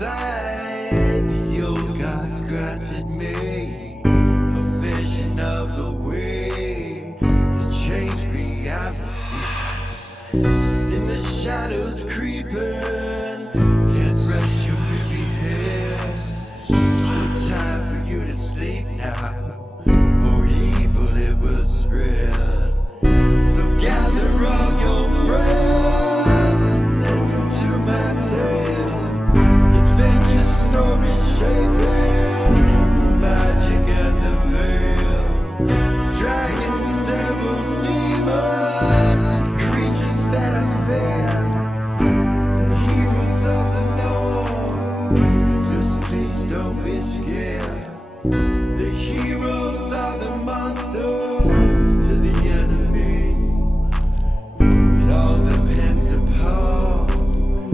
inside. The old gods granted me a vision of the way to change reality. In the shadows creeping, can't rest your weary head. No time for you to sleep now, or evil it will spread. So gather all your friends and listen to my tale. Adventure story shaping magic and the veil. Dragons, devils, demons, and creatures that I fear, and heroes of the north. Just please don't be scared. The heroes are the monsters to the enemy. It all depends upon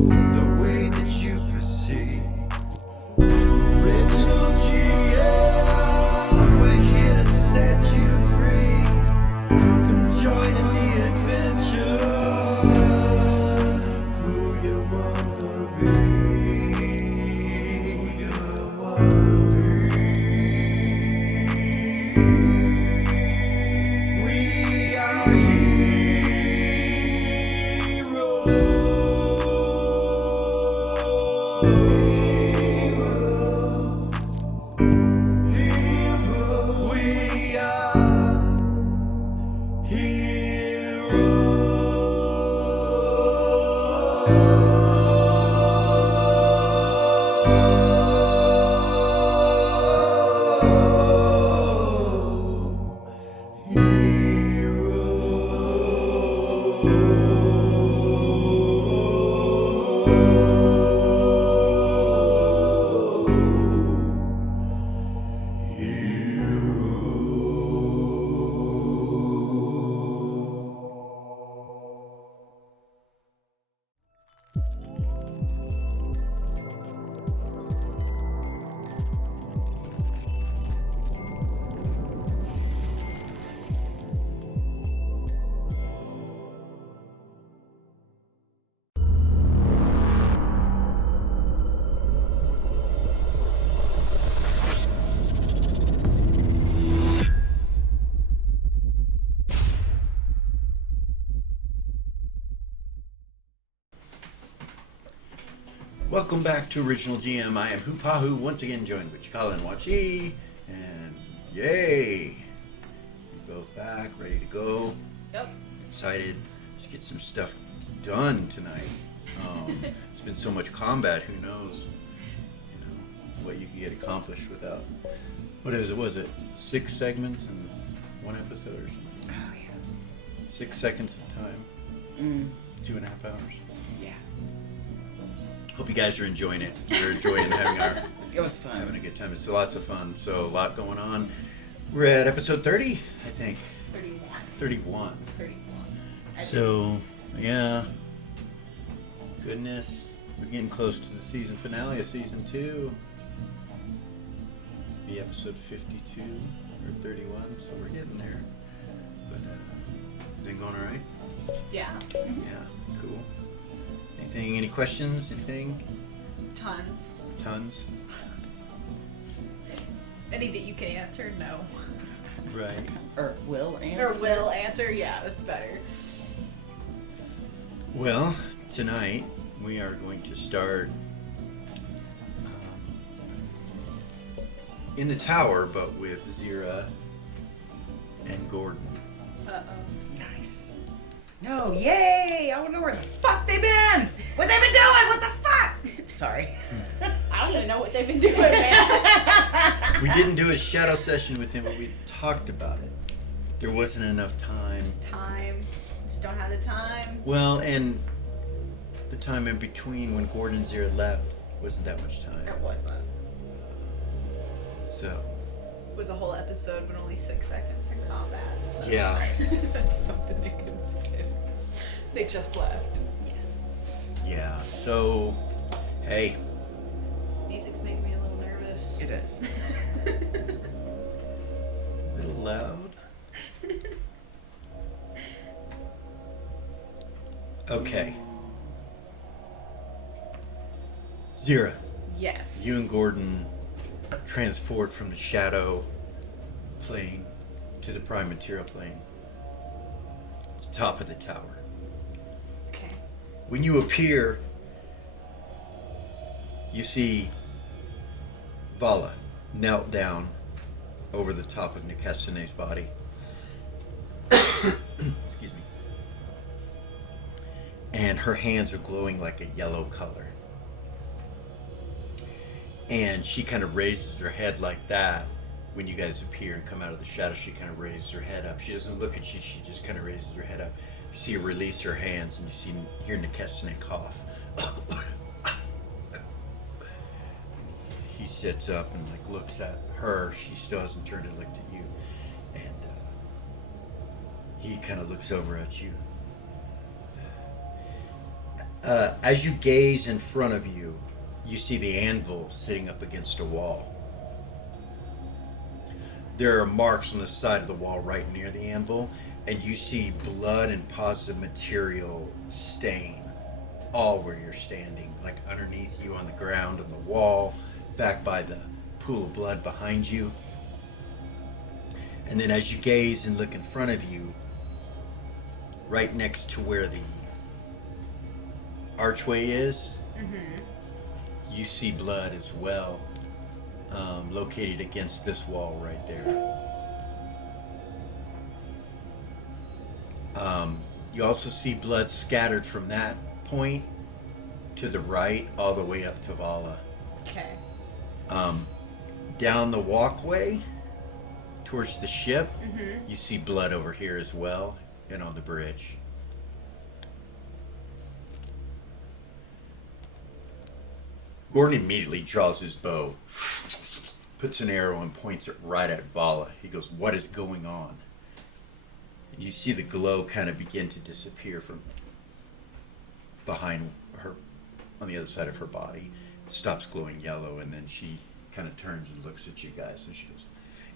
the way that you proceed. Original GM, we're here to set you free. Come join in the adventure. Who you wanna be? Who you wanna be? We are heroes. We Welcome back to Original GM. I am Hupahu, once again joined with Cikala and Wachi, and yay! We're both back, ready to go. Yep. Excited to get some stuff done tonight. It's been so much combat, who knows, what you can get accomplished without, was it 6 segments in one episode or something? Oh, yeah. 6 seconds of time, 2.5 hours. Yeah. Hope you guys are enjoying it. We're enjoying It was fun. having a good time. It's lots of fun. So a lot going on. We're at episode 30, I think. 31. So, yeah. Goodness. We're getting close to the season finale of season 2. Be episode 52 or 31, so we're getting there. But, everything going alright? Yeah. Yeah, cool. Any questions? Anything? Tons. Any that you can answer? No. Right. Or will answer. Or will answer? Yeah, that's better. Well, tonight we are going to start in the tower, but with Zira and Gordon. Uh-oh. Nice. No, yay! I want to know where the fuck they've been! What they've been doing! What the fuck! Sorry. I don't even know what they've been doing, man. We didn't do a shadow session with him, but we talked about it. There wasn't enough time. It's time. Just don't have the time. Well, and the time in between when Gordon and Zira left wasn't that much time. It wasn't. So. It was a whole episode with only 6 seconds in combat. So. Yeah. That's something to consider. They just left. Yeah, so, hey. Music's making me a little nervous. It is. A little loud. Okay. Zira. Yes. You and Gordon transport from the shadow plane to the prime material plane. It's the top of the tower. Okay. When you appear, you see Vala knelt down over the top of Nikesine's body. Excuse me. And her hands are glowing like a yellow color. And she kind of raises her head like that. When you guys appear and come out of the shadow, she kind of raises her head up. She doesn't look at you, she just kind of raises her head up. You see her release her hands, and you hear Nikesine cough. He sits up and like looks at her. She still hasn't turned and looked at you. And he kind of looks over at you. As you gaze in front of you, you see the anvil sitting up against a wall. There are marks on the side of the wall right near the anvil, and you see blood and positive material stain all where you're standing, like underneath you on the ground, on the wall, back by the pool of blood behind you. And then as you gaze and look in front of you, right next to where the archway is, you see blood as well, located against this wall right there. You also see blood scattered from that point to the right all the way up to Vala. Okay. Down the walkway towards the ship, you see blood over here as well, and on the bridge. Gordon immediately draws his bow, puts an arrow and points it right at Vala. He goes, "What is going on?" And you see the glow kind of begin to disappear from behind her, on the other side of her body. It stops glowing yellow, and then she kind of turns and looks at you guys, and she goes,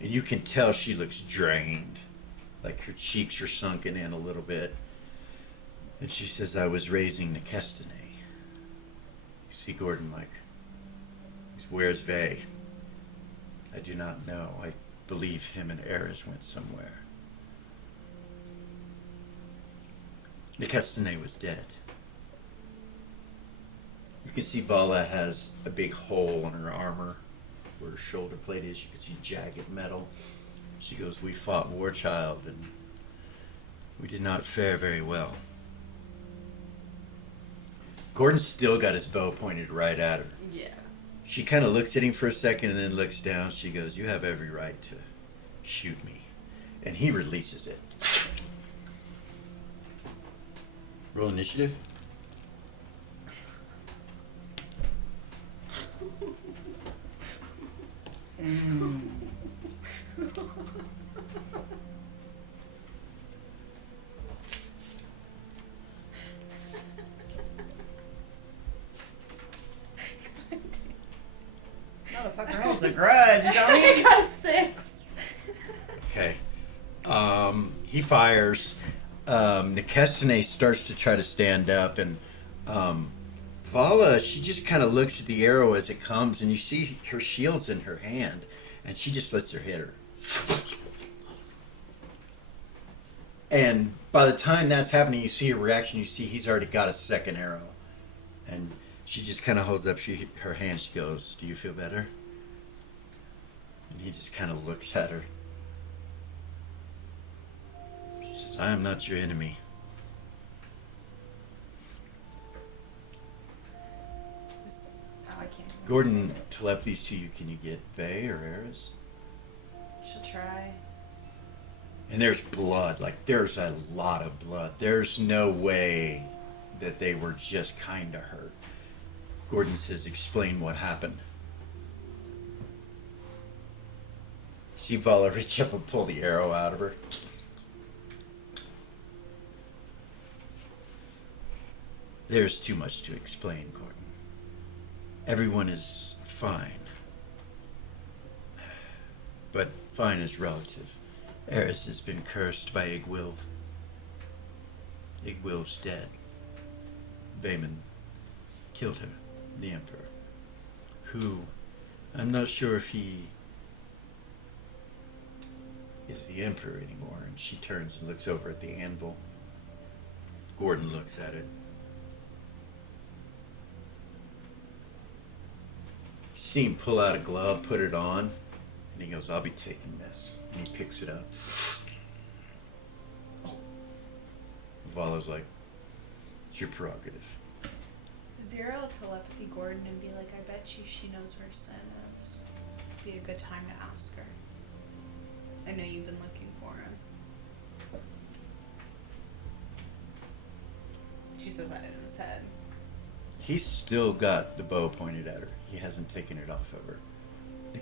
and you can tell she looks drained, like her cheeks are sunken in a little bit. And she says, "I was raising Nikestine." You see Gordon like, "Where's Vay?" "I do not know. I believe him and Eris went somewhere." Nikestine was dead. You can see Vala has a big hole in her armor where her shoulder plate is. You can see jagged metal. She goes, "We fought Warchild and we did not fare very well." Gordon's still got his bow pointed right at her. Yeah. She kind of looks at him for a second and then looks down. She goes, "You have every right to shoot me." And he releases it. Roll initiative. Motherfucker holds a grudge, don't I he? got 6. Okay. He fires. Nikestine starts to try to stand up, and Vala, she just kind of looks at the arrow as it comes, and you see her shield's in her hand, and she just lets her hit her. And by the time that's happening, you see her reaction. You see he's already got a second arrow, and she just kind of holds up her hand. She goes, "Do you feel better?" And he just kind of looks at her. She says, "I am not your enemy." Oh, I can't. Gordon, telepathies to you. Can you get Vay or Eris? She'll try. And there's blood. Like, there's a lot of blood. There's no way that they were just kind of hurt. Gordon says, "Explain what happened." See Vala reach up and pull the arrow out of her. There's too much to explain, Gordon. Everyone is fine. But fine is relative. Eris has been cursed by Igwilv. Igwilv's dead. Vayman killed her, the Emperor. who I'm not sure if he is the Emperor anymore. And she turns and looks over at the anvil. Gordon looks at it. You see him pull out a glove, put it on, and he goes, I'll be taking this. And he picks it up. Valo's like, it's your prerogative. Zero will telepathy Gordon and be like, I bet you she knows where Sin is. Be a good time to ask her. I know you've been looking for him. She says that in his head. He's still got the bow pointed at her. He hasn't taken it off of her.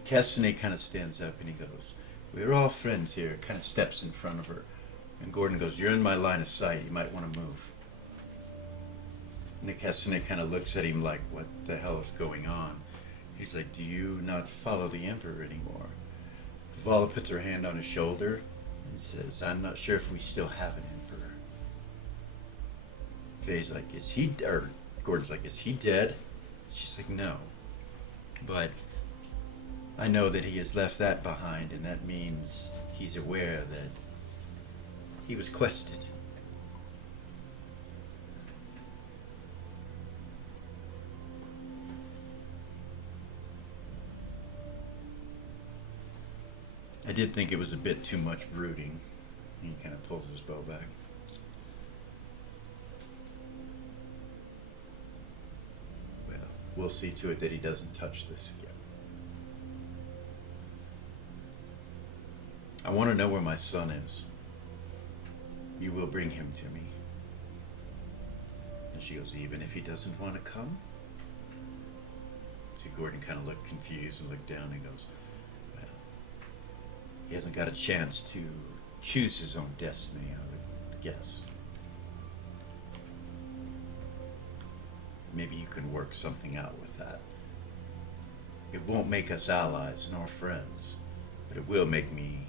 Castanet kind of stands up and he goes, we're all friends here. Kind of steps in front of her. And Gordon goes, you're in my line of sight. You might want to move. Nick Castanet kind of looks at him like, what the hell is going on? He's like, do you not follow the Emperor anymore? Vala puts her hand on his shoulder and says, I'm not sure if we still have an Emperor. Faye's like, Gordon's like, is he dead? She's like, no. But I know that he has left that behind, and that means he's aware that he was quested. I did think it was a bit too much brooding. He kind of pulls his bow back. Well, we'll see to it that he doesn't touch this again. I want to know where my son is. You will bring him to me. And she goes, even if he doesn't want to come? See, Gordon kind of looked confused and looked down and goes, well, he hasn't got a chance to choose his own destiny, I would guess. Maybe you can work something out with that. It won't make us allies nor friends, but it will make me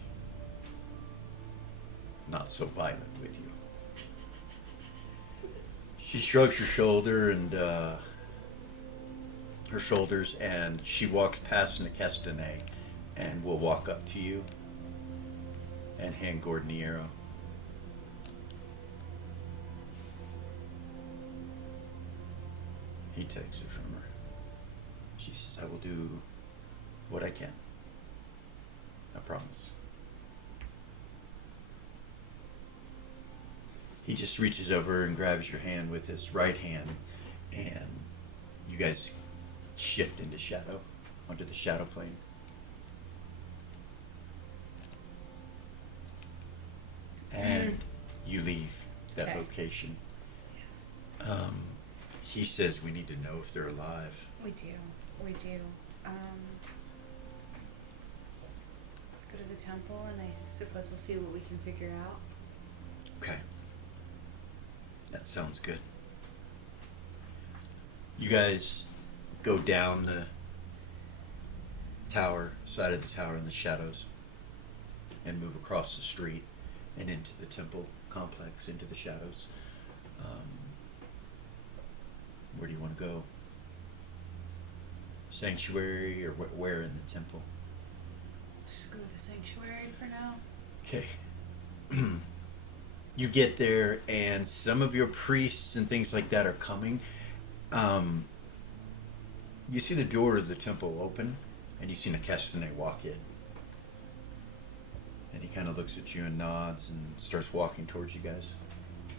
not so violent with you. She shrugs her shoulders, and she walks past Castanet and will walk up to you and hand Gordon the arrow. He takes it from her. She says, I will do what I can. I promise. He just reaches over and grabs your hand with his right hand, and you guys shift into shadow, onto the shadow plane. And you leave that location. He says we need to know if they're alive. We do. Let's go to the temple, and I suppose we'll see what we can figure out. Okay. That sounds good. You guys go down the tower, side of the tower in the shadows, and move across the street and into the temple complex, into the shadows. Where do you want to go? Sanctuary, or where in the temple? Just go to the sanctuary for now. Okay. You get there, and some of your priests and things like that are coming. You see the door of the temple open, and you see Castanet walk in. And he kind of looks at you and nods and starts walking towards you guys.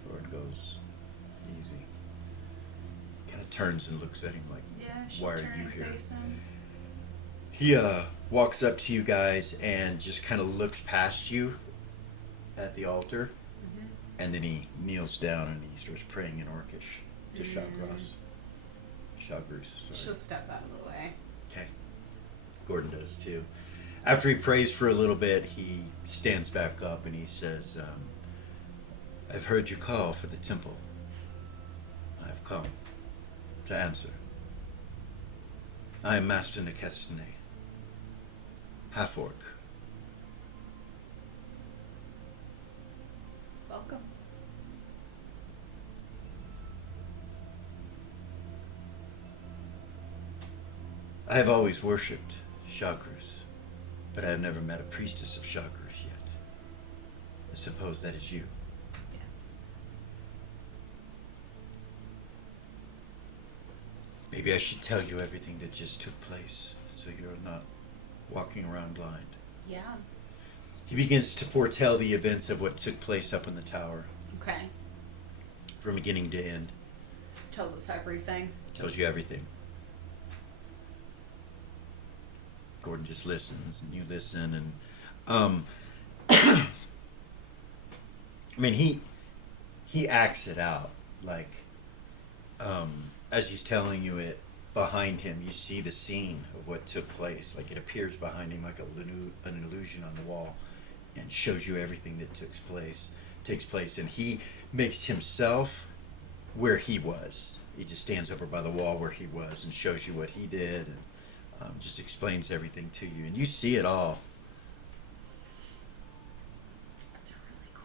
Gordon goes, easy. Kind of turns and looks at him like, why are you here? He walks up to you guys and just kind of looks past you at the altar. And then he kneels down and he starts praying in Orcish to Shagros. She'll step out of the way. Okay. Gordon does too. After he prays for a little bit, he stands back up and he says, I've heard you call for the temple. I've come to answer. I am Master Castanet, half-orc. Welcome. I have always worshipped Shagrus, but I have never met a priestess of Shagrus yet. I suppose that is you. Yes. Maybe I should tell you everything that just took place, so you're not walking around blind. Yeah. He begins to foretell the events of what took place up in the tower, Okay. from beginning to end. Tells us everything. Tells you everything. Gordon just listens, and you listen, and I mean, he acts it out, like as he's telling you it. Behind him, you see the scene of what took place. Like, it appears behind him like an illusion on the wall, and shows you everything that takes place, and he makes himself where he was. He just stands over by the wall where he was and shows you what he did, and just explains everything to you, and you see it all. That's really cool.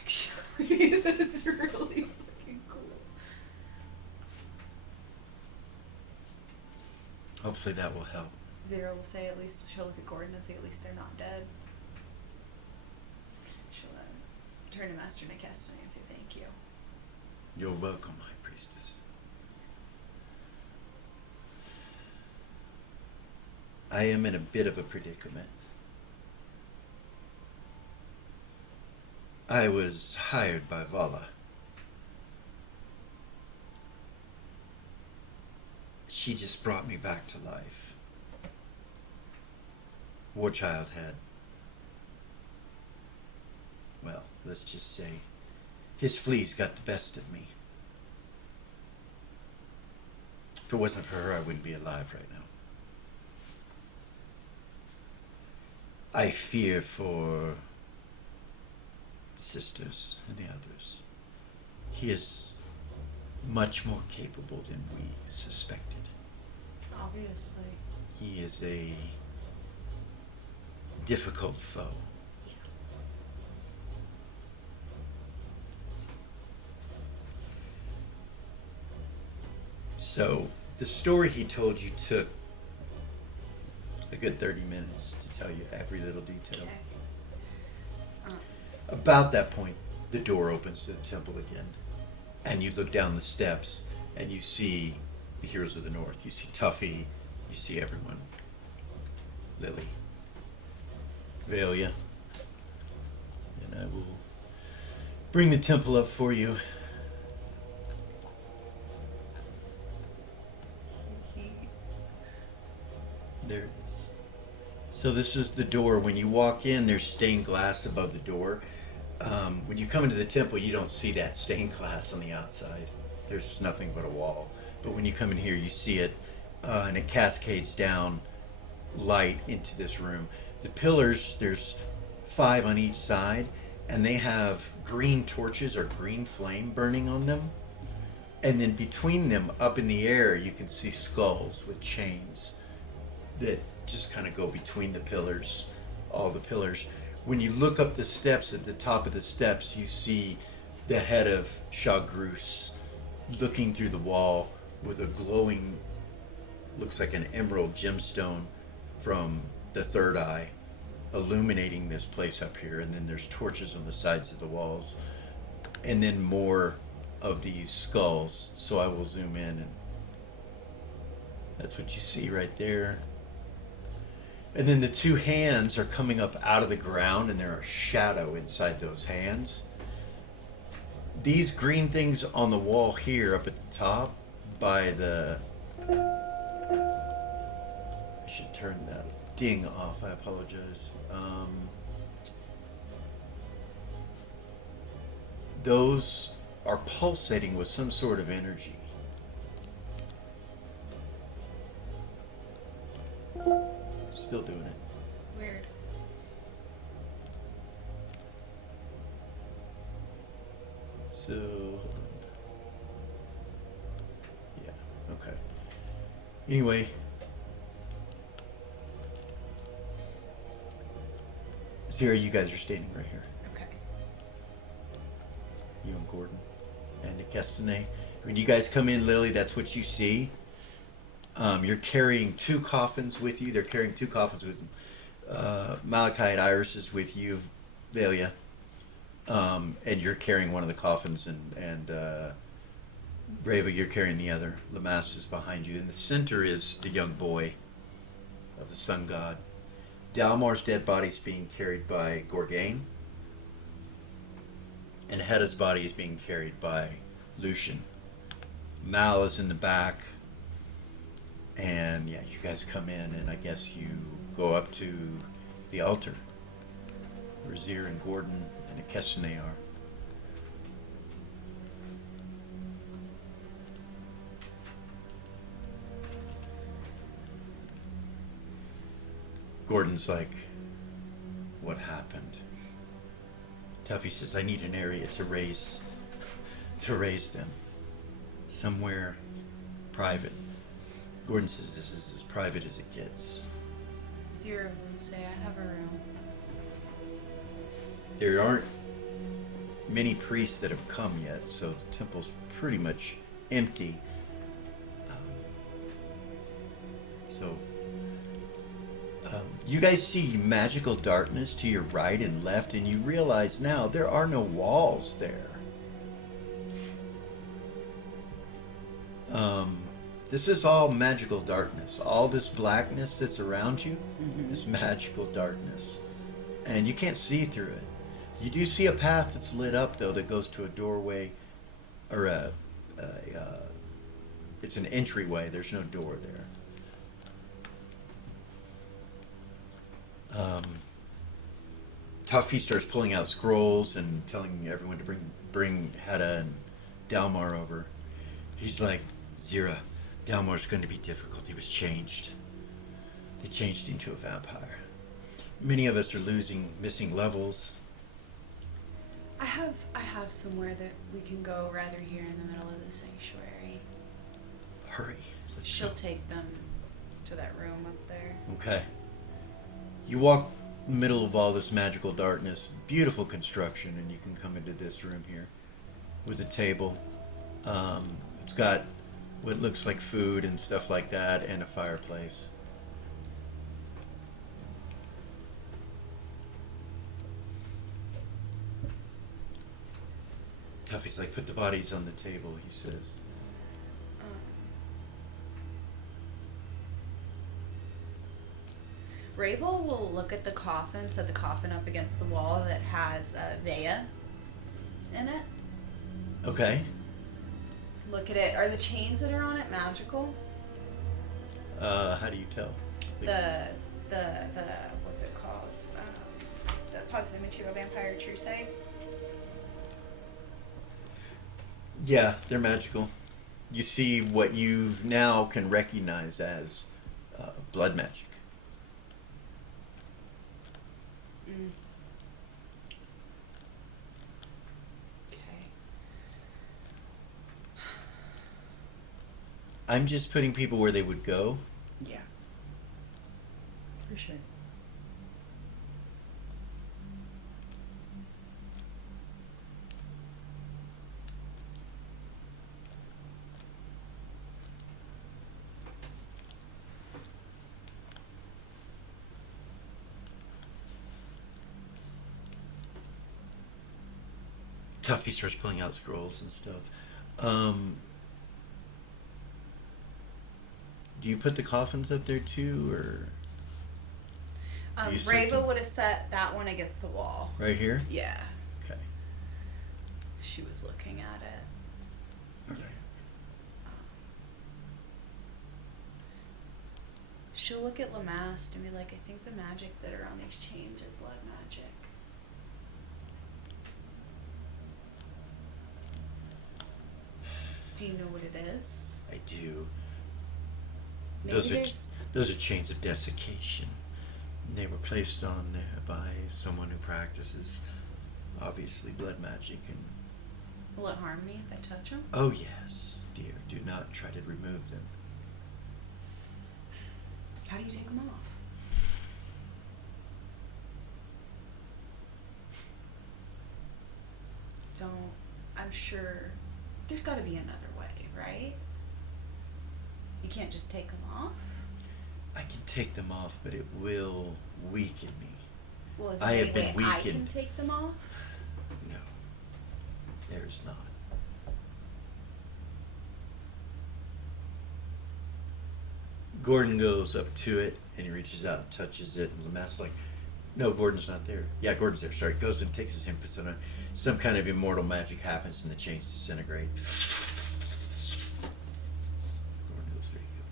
Actually, that's really fucking cool. Hopefully that will help. Zero will say, at least she'll look at Gordon and say, at least they're not dead. She'll turn to Master Necromancy and say thank you. You're welcome, High Priestess. I am in a bit of a predicament. I was hired by Vala. She just brought me back to life. Warchild had, well, let's just say, his fleas got the best of me. If it wasn't for her, I wouldn't be alive right now. I fear for the sisters and the others. He is much more capable than we suspected. Obviously. He is a difficult foe. Yeah. So, the story he told you took a good 30 minutes to tell you every little detail. Okay. About that point, the door opens to the temple again, and you look down the steps, and you see the Heroes of the North. You see Tuffy, you see everyone. Lily, Valia, and I will bring the temple up for you. There it is. So this is the door. When you walk in, there's stained glass above the door. When you come into the temple, you don't see that stained glass on the outside. There's nothing but a wall. But when you come in here, you see it, and it cascades down light into this room. The pillars, there's 5 on each side, and they have green torches or green flame burning on them. And then between them, up in the air, you can see skulls with chains that just kind of go between the pillars, all the pillars. When you look up the steps, at the top of the steps, you see the head of Shagrus looking through the wall with a glowing, looks like an emerald gemstone from the third eye, illuminating this place up here. And then there's torches on the sides of the walls, and then more of these skulls. So I will zoom in, and that's what you see right there. And then the 2 hands are coming up out of the ground, and there are shadow inside those hands. These green things on the wall here up at the top by the... I should turn that ding off, I apologize. Those are pulsating with some sort of energy. Still doing it. Weird. So, yeah, okay. Anyway, Zara, you guys are standing right here. Okay. You and Gordon and Castanet. When you guys come in, Lily, that's what you see. You're carrying two coffins with you. They're carrying two coffins with them. Malachite Iris is with you, Velia. And you're carrying one of the coffins, and Brava, you're carrying the other. Lamas is behind you. In the center is the young boy of the sun god. Dalmar's dead body is being carried by Gorgain, and Hedda's body is being carried by Lucian. Mal is in the back, and yeah, you guys come in, and I guess you go up to the altar where Zir and Gordon and Akesune are. Gordon's like, what happened? Tuffy says, I need an area to raise them. Somewhere private. Gordon says, this is as private as it gets. Zero would say, I have a room. There aren't many priests that have come yet, so the temple's pretty much empty. You guys see magical darkness to your right and left, and you realize now there are no walls there. This is all magical darkness. All this blackness that's around you is magical darkness. And you can't see through it. You do see a path that's lit up, though, that goes to a doorway, or it's an entryway. There's no door there. Tuffy starts pulling out scrolls and telling everyone to bring Hedda and Dalmar over. He's like, Zira, Dalmar's going to be difficult. He was changed. They changed him to a vampire. Many of us are missing levels. I have somewhere that we can go rather here in the middle of the sanctuary. Hurry. She'll take them to that room up there. Okay. You walk in the middle of all this magical darkness, beautiful construction, and you can come into this room here with a table. It's got what looks like food and stuff like that, and a fireplace. Tuffy's like, put the bodies on the table, he says. Ravel will look at the coffin, set the coffin up against the wall that has Vea in it. Okay. Look at it. Are the chains that are on it magical? How do you tell? The what's it called? The positive material vampire crusade. Yeah, they're magical. You see what you now can recognize as blood magic. Okay. I'm just putting people where they would go. Yeah. For sure. Tuffy starts pulling out scrolls and stuff. Do you put the coffins up there too, or? You set Rava them- would have set that one against the wall. Right here? Yeah. Okay. She was looking at it. Okay. She'll look at Lamast and be like, I think the magic that are on these chains are blood magic. Do you know what it is? I do. Maybe Those are chains of desiccation. They were placed on there by someone who practices, obviously, blood magic. And Will it harm me if I touch them? oh yes, dear, do not try to remove them. How do you take them off? I'm sure there's got to be another way, right? You can't just take them off? I can take them off, but it will weaken me. Well, is I there have any been way I can weakened. take them off? No. There's not. Gordon goes up to it and he reaches out and touches it, and Lameth's like, no, Gordon's not there. Yeah, Gordon's there. Sorry. Goes and takes his hand, puts it on. Some kind of immortal magic happens and the chains disintegrate. Gordon goes, there you go.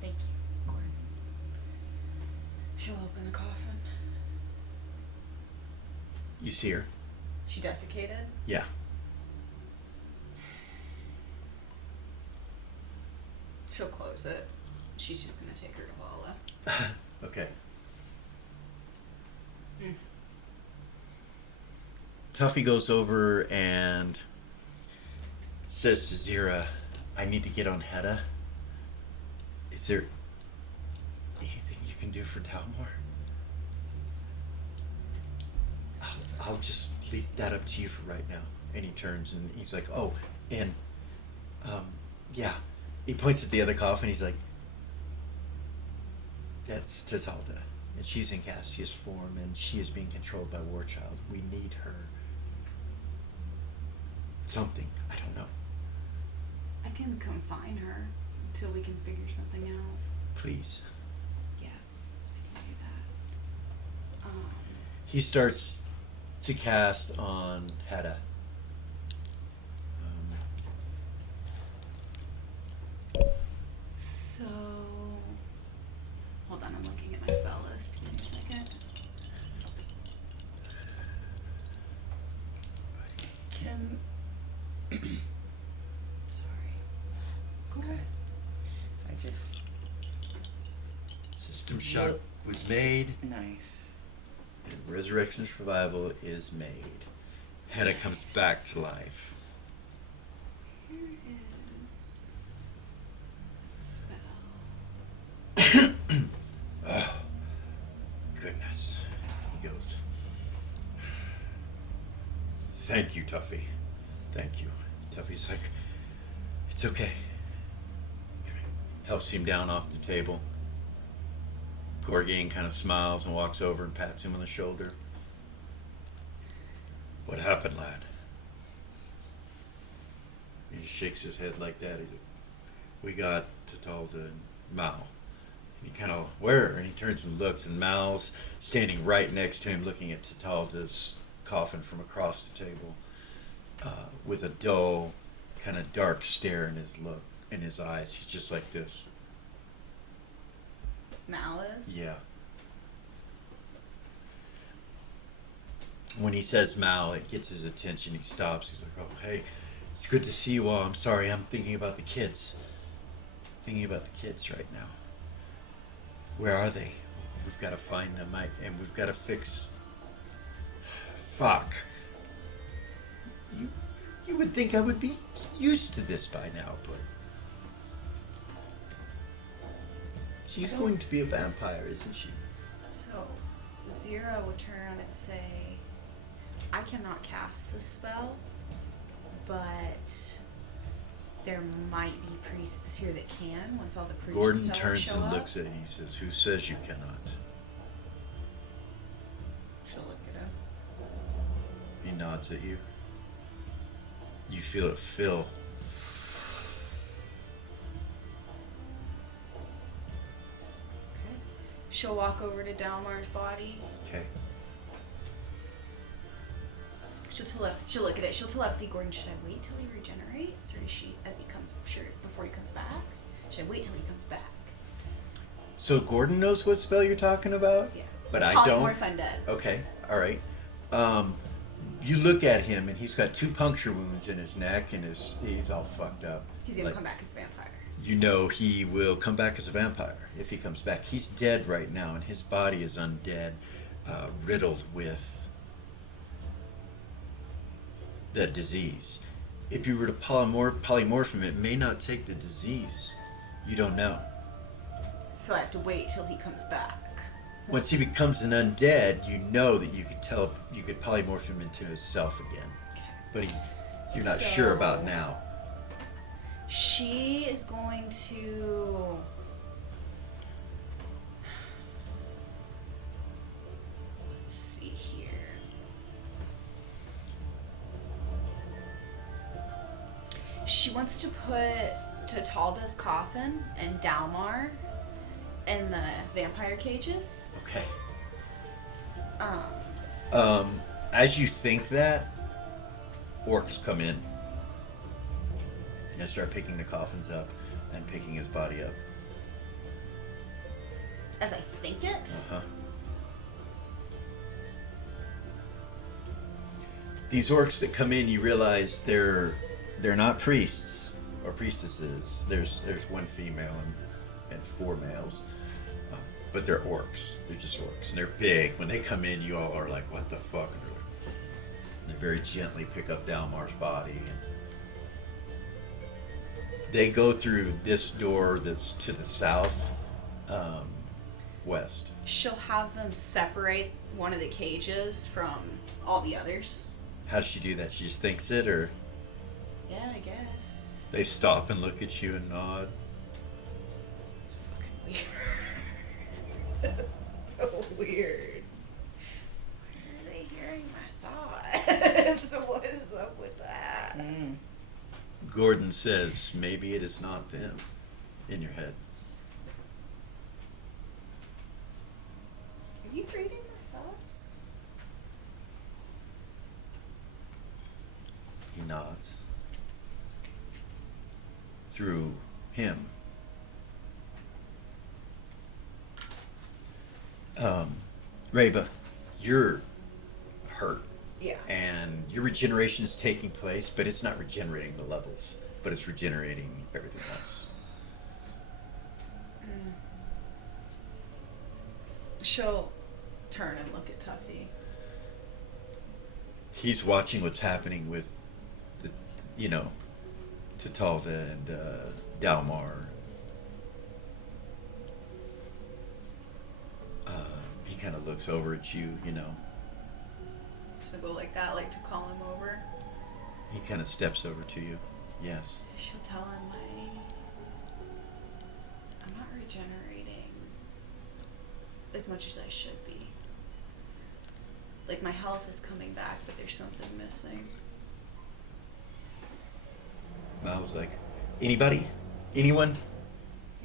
Thank you, Gordon. She'll open the coffin. You see her? She desiccated? Yeah. She'll close it. She's just gonna take her to Vala. Okay. Mm. Tuffy goes over and says to Zira, I need to get on Hedda. Is there anything you can do for Dalmor? I'll just leave that up to you for right now. And he turns and he's like, oh, and yeah. He points at the other coffin. He's like, that's Tatalda. And she's in Cassia's form, and she is being controlled by Warchild. We need her. Something. I don't know. I can come find her until we can figure something out. Please. Yeah, I can do that. He starts to cast on Hedda. So, hold on, I'm looking at my spell list. Give me a second. Can sorry. Go ahead. I just System shock was made, nice. and resurrection survival is made. Hedda comes back to life. Here is spell. Oh, goodness. He goes, thank you, Tuffy. Thank you. Tuffy's like, it's okay. Helps him down off the table. Gorgain kind of smiles and walks over and pats him on the shoulder. What happened, lad? He just shakes his head like that. He's like, we got Tatalda and Mao. And he kind of, where? And he turns and looks, and Mao's standing right next to him, looking at Tatalda's coffin from across the table, with a dull, kind of dark stare in his eyes. He's just like this. Malice? Yeah. When he says Mao, it gets his attention. He stops. He's like, oh, hey, it's good to see you all. I'm sorry, I'm thinking about the kids. Thinking about the kids right now. Where are they? We've got to find them, and we've got to fix... Fuck. You would think I would be used to this by now, but... She's going to be a vampire, isn't she? So, Zero would turn around and say, I cannot cast this spell, but there might be priests here that can, once all the priests Gordon turns show and up. looks at it. He says, who says you cannot? She'll look at him. He nods at you. You feel it fill. Okay. She'll walk over to Dalmar's body. Okay. She'll look at it. She'll telepathy Gordon. Should I wait till he regenerates, or is she before he comes back? Should I wait till he comes back? So Gordon knows what spell you're talking about? Yeah. But I don't. Polymorph undead. Okay, all right. You look at him, and he's got 2 puncture wounds in his neck, and he's all fucked up. He's gonna Like, come back as a vampire. you know he will come back as a vampire if he comes back. He's dead right now, and his body is undead, riddled with that disease. If you were to polymorph him, it may not take the disease. You don't know. So I have to wait till he comes back. Once he becomes an undead, you know that you could polymorph him into himself again. Okay. But you're not sure about now. She is going to. Let's see here. She wants to put Tatalda's coffin and Dalmar in the vampire cages. Okay. Um, As you think that, orcs come in and start picking the coffins up and picking his body up. as I think it. Uh-huh. These orcs that come in, you realize they're not priests or priestesses. There's one female and four males, but they're orcs. They're just orcs, and they're big. When they come in, you all are like, "What the fuck?" And they very gently pick up Dalmar's body. And they go through this door that's to the south, west. She'll have them separate one of the cages from all the others. How does she do that? She just thinks it, or Yeah, I guess. they stop and look at you and nod? It's fucking weird. That's so weird. Why are they hearing my thoughts? What is up with that? Gordon says, maybe it is not them in your head. Are you reading my thoughts? He nods. Through him. Reva, you're hurt. Yeah. And your regeneration is taking place, but it's not regenerating the levels, but it's regenerating everything else. She'll turn and look at Tuffy. He's watching what's happening with the Tatalda and Dalmar. He kind of looks over at you, She'll go like that, like to call him over. He kind of steps over to you. Yes. She'll tell him I'm not regenerating as much as I should be. Like, my health is coming back, but there's something missing. Mal's like, anybody? Anyone?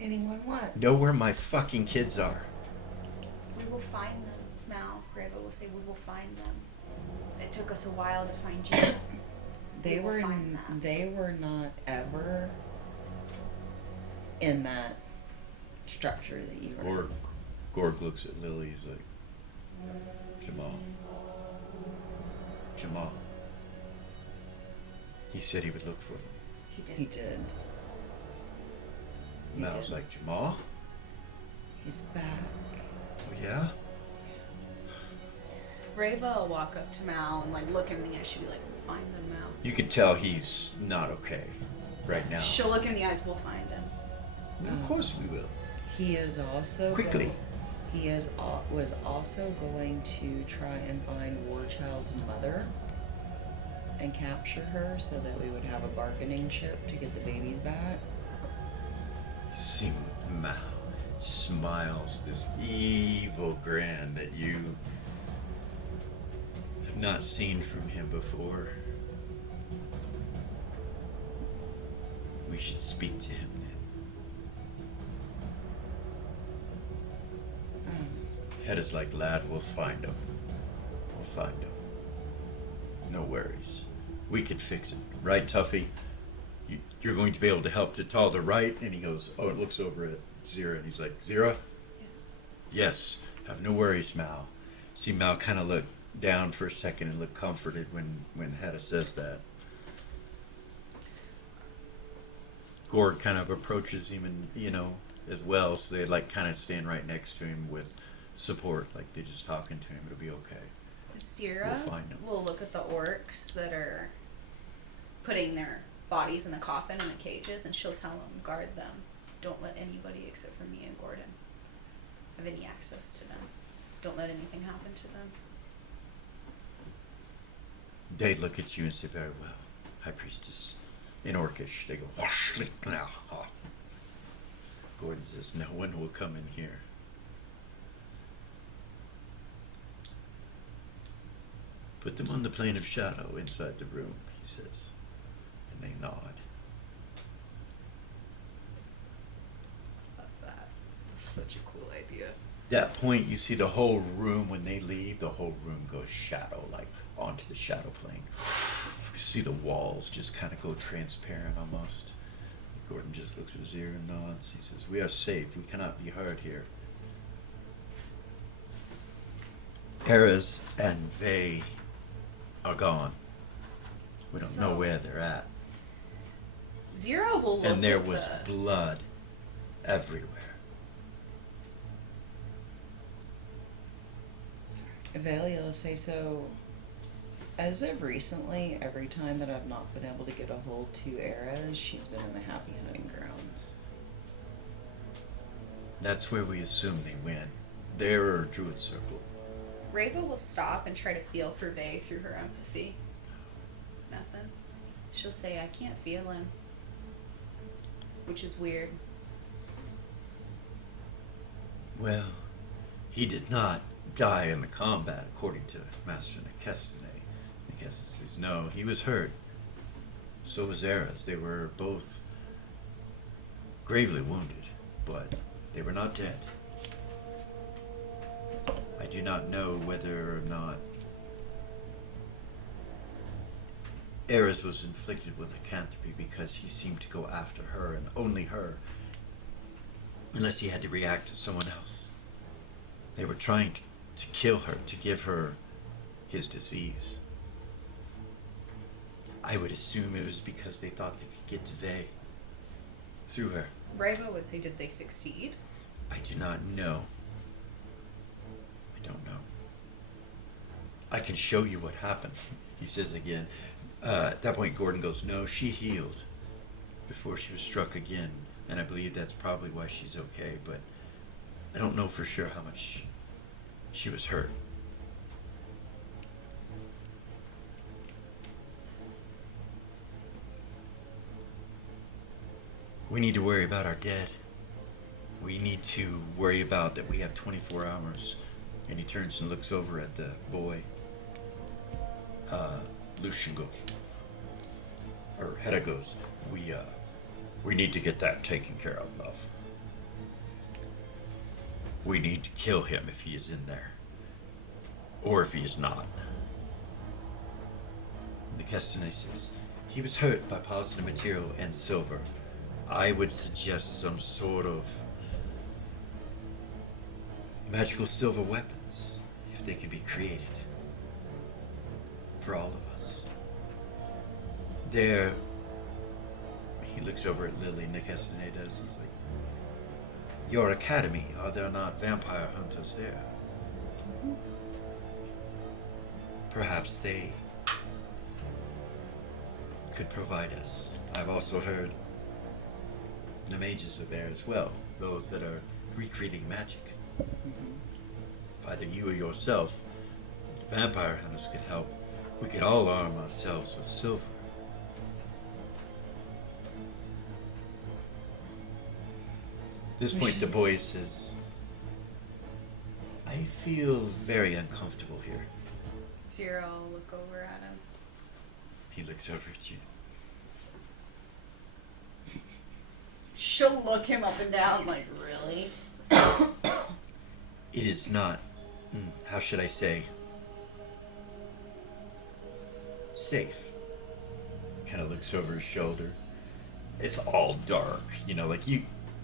Anyone what? Know where my fucking kids are? We will find them, Mal. Reva will say, we will find them. It took us a while to find you. They We will were find them. they were not ever in that structure that you were. Gorg looks at Lily. He's like, Jamal. He said he would look for them. He did. He did. He Mal's did. like, Jamal? He's back. Oh, yeah? Reva will walk up to Mal and, like, look him in the eye. She'll be like, we'll find them, Mal. You can tell he's not okay right now. She'll look him in the eyes. We'll find him. No, of course we will. He is also Quickly. was also going to try and find Warchild's mother and capture her so that we would have a bargaining chip to get the babies back. See, Mal smiles this evil grin that you have not seen from him before. We should speak to him then. Head is like, lad, we'll find him. We'll find him. No worries. We can fix it. Right, Tuffy? You're going to be able to help Tatalda, right? And he goes, it looks over at Zira, and he's like, Zira? Yes. Yes. Have no worries, Mal. See, Mal kind of look down for a second and look comforted when Hedda says that. Gorg kind of approaches him and, as well, so they like kind of stand right next to him with support, like they're just talking to him. It'll be okay. Zira We'll find 'em. will look at the orcs that are putting their bodies in the coffin in the cages, and she'll tell them, guard them. Don't let anybody except for me and Gordon have any access to them. Don't let anything happen to them. They look at you and say, very well, High Priestess. In Orcish, they go. Gordon says, "No one will come in here." Put them on the plane of shadow inside the room, he says, and they nod. Love that. Such a cool idea. That point, you see the whole room, when they leave, the whole room goes shadow, like onto the shadow plane. You see the walls just kind of go transparent almost. Gordon just looks at Zira and nods. He says, "We are safe. We cannot be hurt here." Eras and Vey are gone. We don't know where they're at. Zero will look And there at was the... blood everywhere. Valia will say, so as of recently, every time that I've not been able to get a hold to Eras, she's been in the happy hunting grounds. That's where we assume they went. There or Druid Circle. Rava will stop and try to feel for Vey through her empathy. Nothing. She'll say, "I can't feel him." Which is weird. Well, he did not die in the combat, according to Master Necestine. Necestine says, no, he was hurt. So was Eras. They were both gravely wounded, but they were not dead. I do not know whether or not Eras was inflicted with lycanthropy because he seemed to go after her and only her, unless he had to react to someone else. They were trying to kill her, to give her his disease. I would assume it was because they thought they could get to Vey through her. Rava would say, did they succeed? I do not know. I don't know. I can show you what happened, he says again. At that point, Gordon goes, no, she healed before she was struck again, and I believe that's probably why she's okay, but I don't know for sure how much she was hurt. We need to worry about our dead. We need to worry about that we have 24 hours. And he turns and looks over at the boy. Lucian goes, or Hedda goes, we need to get that taken care of, love. We need to kill him if he is in there. Or if he is not. Necestine says, he was hurt by positive material and silver. I would suggest some sort of magical silver weapons, if they can be created. For all of us. There, he looks over at Lily, Necestine does, he's like, your academy, are there not vampire hunters there? Perhaps they could provide us. I've also heard the mages are there as well, those that are recreating magic. If either you or yourself, the vampire hunters could help, we could all arm ourselves with silver. At this point, the boy says, I feel very uncomfortable here. Zero will look over at him. He looks over at you. She'll look him up and down like, really? It is not, how should I say, safe. Kind of looks over his shoulder. It's all dark, you know, like you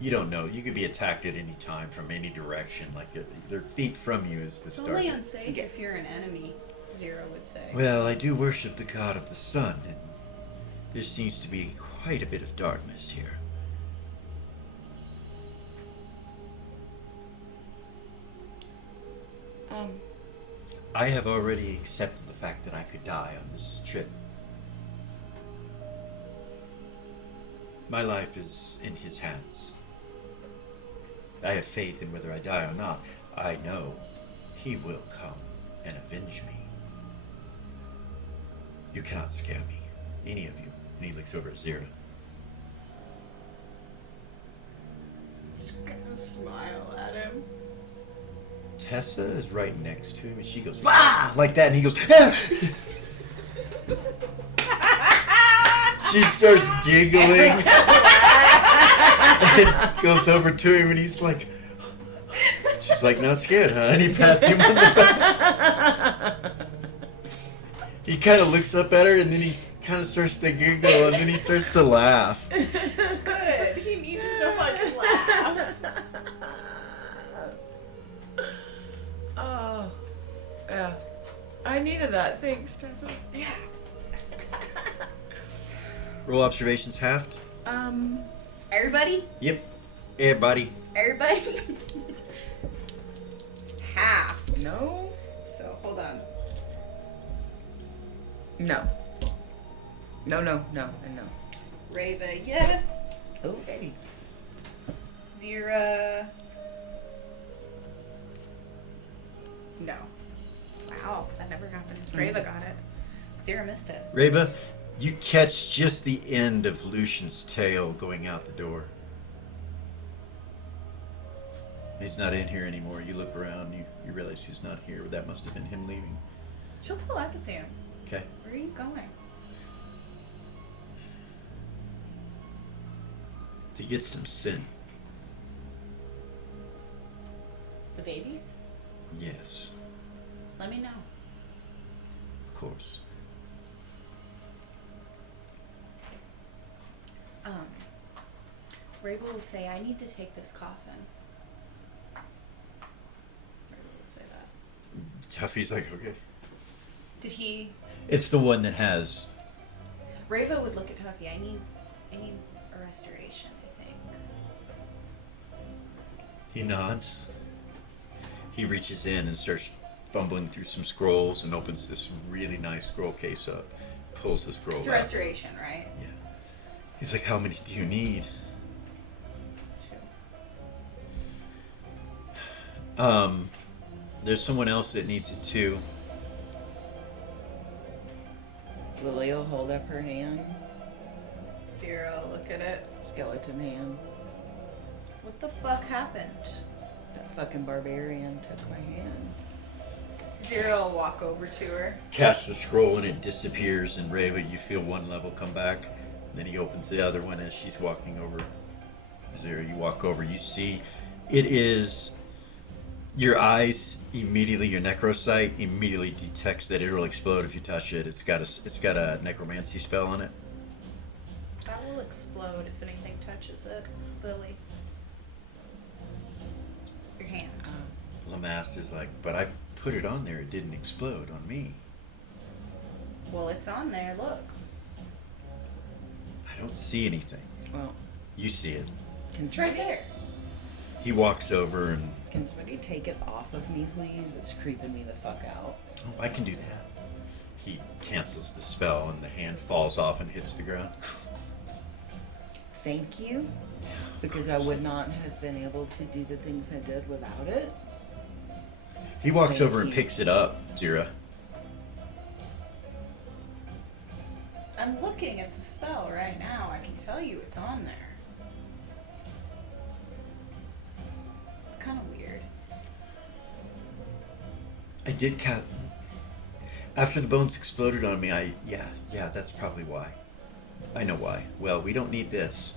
don't know. You could be attacked at any time from any direction. Like they're feet from you is the It's start. only unsafe if you're an enemy, Zero would say. Well, I do worship the god of the sun, and there seems to be quite a bit of darkness here. I have already accepted the fact that I could die on this trip. My life is in his hands. I have faith in whether I die or not. I know he will come and avenge me. You cannot scare me, any of you. And he looks over at Zira. Just gonna smile at him. Tessa is right next to him, and she goes, "Wah!" like that, and he goes, "Ah!" She starts giggling and goes over to him, and he's like, she's like, "Not scared, huh?" And he pats him on the back. He kind of looks up at her, and then he kind of starts to giggle, and then he starts to laugh. Good. He needs to fucking laugh. Oh, yeah. I needed that. Thanks, Tessa. Yeah. Roll observations halved. Everybody? Yep. Everybody. Everybody? Half. No. So, hold on. No. No, no, no, and no. Rava, yes. Okay. Zira. No. Wow, that never happens. Rava got it. Zira missed it. Rava, you catch just the end of Lucian's tail going out the door. He's not in here anymore. You look around, you realize he's not here. That must have been him leaving. She'll telepathy him. Okay. Where are you going? To get some sin. The babies? Yes, Let me know. of course. Rava will say, I need to take this coffin. Rava would say that. Tuffy's like, okay. Did he... It's the one that has. Rava would look at Tuffy. I need a restoration, I think. He nods. He reaches in and starts fumbling through some scrolls and opens this really nice scroll case up. Pulls the scroll It's a out. restoration, right? Yeah. He's like, how many do you need? 2. There's someone else that needs it too. Lily will hold up her hand. Zero, look at it. Skeleton hand. What the fuck happened? That fucking barbarian took my hand. Zero will walk over to her. Casts the scroll and it disappears, and Rava, you feel one level come back. Then he opens the other one as she's walking over. Zero, you walk over, you see it is your eyes immediately, your necrosight immediately detects that it'll explode if you touch it. It's got a necromancy spell on it. That will explode if anything touches it. Lily. Your hand. Lamast is like, but I put it on there, it didn't explode on me. Well, it's on there, look. I don't see anything. Well, You see it. can It's right somebody, there. He walks over and, can somebody take it off of me, please? It's creeping me the fuck out. oh, I can do that. He cancels the spell and the hand falls off and hits the ground. Thank you, because I would not have been able to do the things I did without it. He walks Thank over and you. picks it up, Zira. I'm looking at the spell right now. I can tell you it's on there. It's kind of weird. I did after the bones exploded on me, yeah, that's probably why. I know why. Well, we don't need this.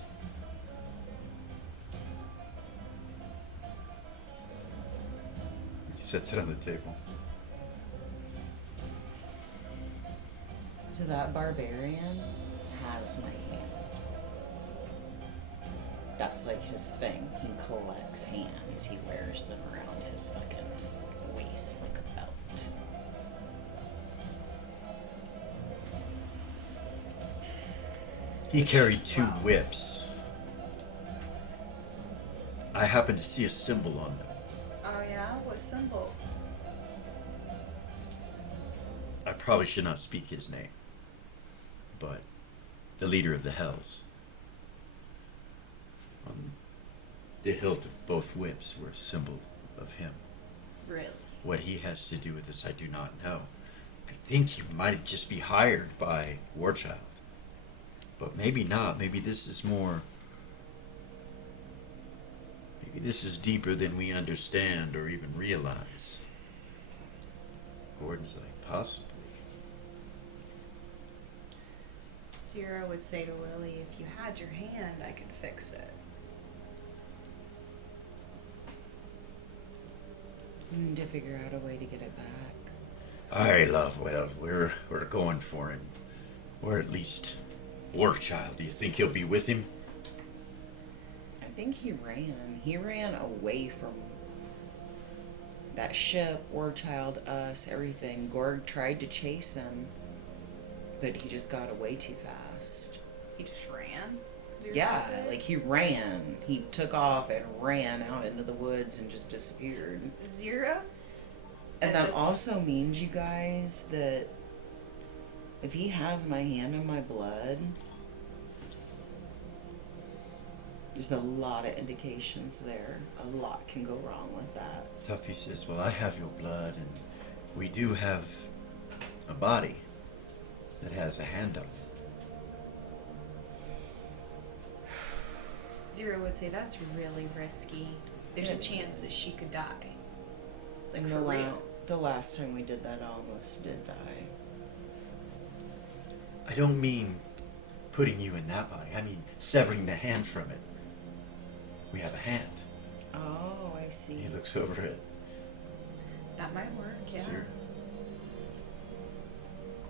He sets it on the table. So that barbarian has my hand. That's like his thing. He collects hands. He wears them around his fucking waist like a belt. He carried two whips. I happened to see a symbol on them. Oh yeah? What symbol? I probably should not speak his name, but the leader of the Hells. On the hilt of both whips were a symbol of him. Really? What he has to do with this, I do not know. I think he might just be hired by Warchild. But maybe not. Maybe this is more. Maybe this is deeper than we understand or even realize. Gordon's like, possibly. Zero would say to Lily, if you had your hand, I could fix it. We need to figure out a way to get it back. All right, love. Well, we're going for him. Or at least Warchild. Do you think he'll be with him? I think he ran. He ran away from that ship, Warchild, us, everything. Gorg tried to chase him, but he just got away too fast. He just ran? Zero Yeah, said? like he ran. He took off and ran out into the woods and just disappeared. Zero? And that this- also means, you guys, that if he has my hand on my blood, there's a lot of indications there. A lot can go wrong with that. Tuffy says, well, I have your blood, and we do have a body that has a hand on it. Zero would say that's really risky. There's a It chance that she is. could die. Like, And for real. the last time we did that, I almost did die. I don't mean putting you in that body. I mean severing the hand from it. We have a hand. Oh, I see. He looks over it. That might work, yeah. Sure.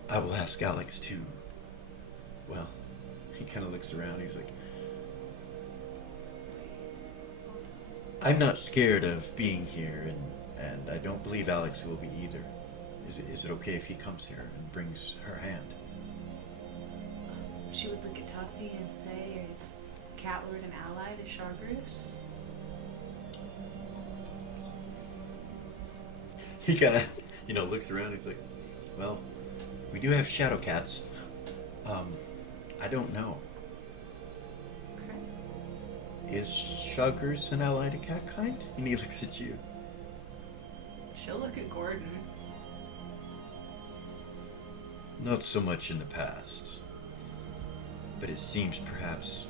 I will ask Alex too. Well, he kind of looks around. He's like, I'm not scared of being here, and I don't believe Alex will be either. Is it okay if he comes here and brings her hand? She would look at Tuffy and say, is Catlord an ally to Shawgroose? He kind of, looks around. He's like, well, we do have shadow cats. I don't know. Okay. Is Shawgroose an ally to cat kind? And he looks at you. She'll look at Gordon. Not so much in the past, but it seems perhaps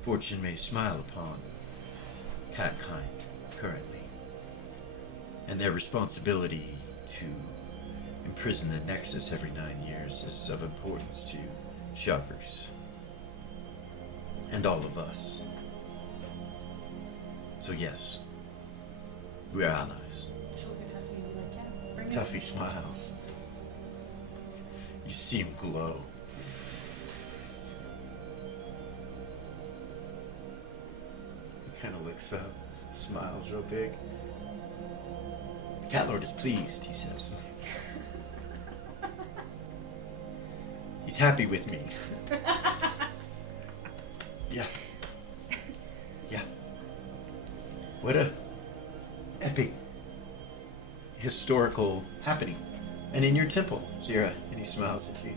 fortune may smile upon cat kind currently, and their responsibility to imprison the Nexus every 9 years is of importance to Shawgroose and all of us. So yes, we're allies. She'll look at Tuffy and be like, yeah, bring it. Tuffy smiles. You see him glow. He kind of looks up, smiles real big. Catlord is pleased, he says. He's happy with me. Yeah. Yeah. What a epic historical happening. And in your temple, Zira. And he smiles at you.